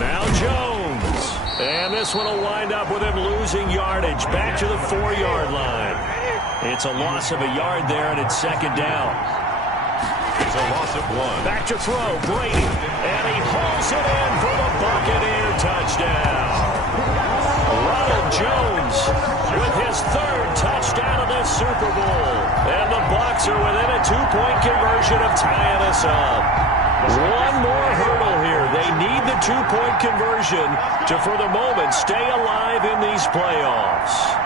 Now Jones. And this one will wind up with him losing yardage back to the 4-yard line. It's a loss of a yard there, and it's second down. It's a loss of 1. Back to throw, Brady. And he hauls it in for the Buccaneer touchdown. Ronald Jones with his 3rd touchdown of this Super Bowl. And the Bucs are within a 2-point conversion of tying us up. One more hurdle here. They need the 2-point conversion to, for the moment, stay alive in these playoffs.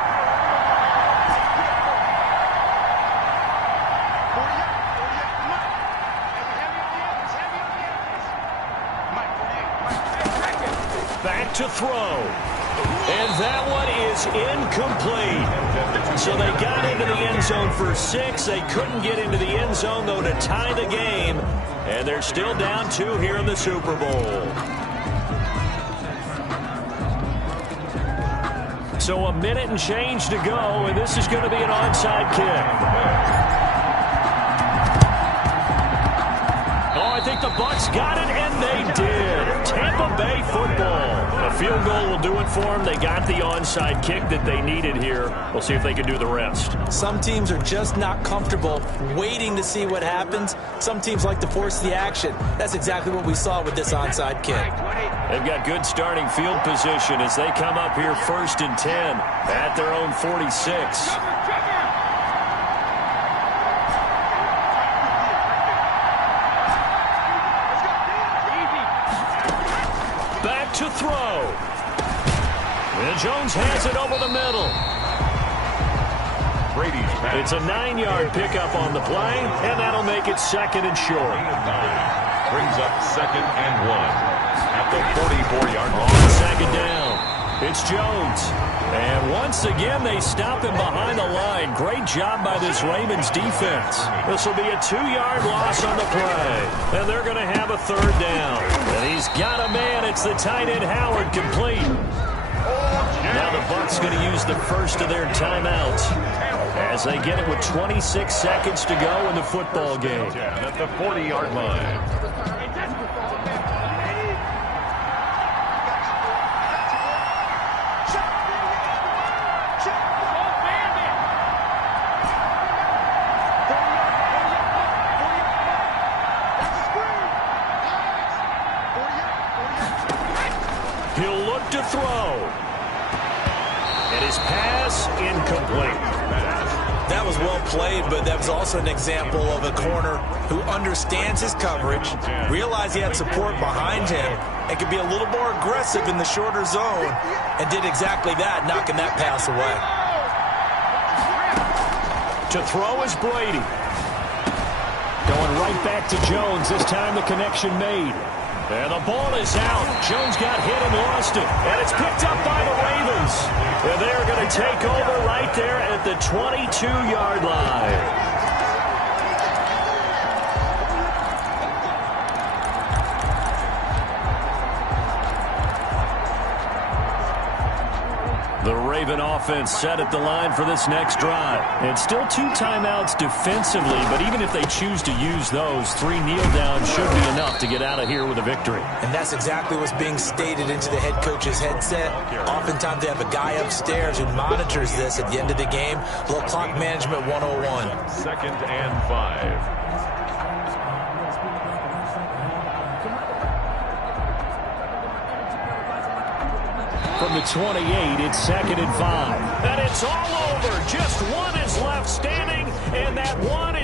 Back to throw. And that one is incomplete. So they got into the end zone for 6. They couldn't get into the end zone, though, to tie the game. And they're still down 2 here in the Super Bowl. So a minute and change to go, and this is going to be an onside kick. Oh, I think the Bucs got it, and they did. Tampa Bay football. A field goal will do it for them. They got the onside kick that they needed here. We'll see if they can do the rest. Some teams are just not comfortable waiting to see what happens. Some teams like to force the action. That's exactly what we saw with this onside kick. They've got good starting field position as they come up here first and 10 at their own 46. Back to throw. And Jones has it over the middle. Brady's pass. It's a 9-yard pickup on the play, and that'll make it second and short. Brings up second and 1 at the 44-yard line. On second down. It's Jones. And once again, they stop him behind the line. Great job by this Ravens defense. This will be a 2-yard loss on the play. And they're going to have a 3rd down. And he's got a man. It's the tight end, Howard, complete. Now the Bucs going to use the first of their timeouts as they get it with 26 seconds to go in the football game. At the 40-yard line. He'll look to throw. And his pass incomplete. That was well played, but that was also an example of a corner who understands his coverage, realized he had support behind him, and could be a little more aggressive in the shorter zone, and did exactly that, knocking that pass away. To throw is Brady. Going right back to Jones. This time the connection made. And the ball is out. Jones got hit and lost it. And it's picked up by the Ravens. And they're going to take over right there at the 22-yard line. The Raven offense set at the line for this next drive. And still 2 timeouts defensively, but even if they choose to use those, 3 kneel downs should be enough to get out of here with a victory. And that's exactly what's being stated into the head coach's headset. Oftentimes they have a guy upstairs who monitors this at the end of the game. Little clock management 101. 2nd and 5. From the 28, it's 2nd and 5. And it's all over. Just one is left standing, and that one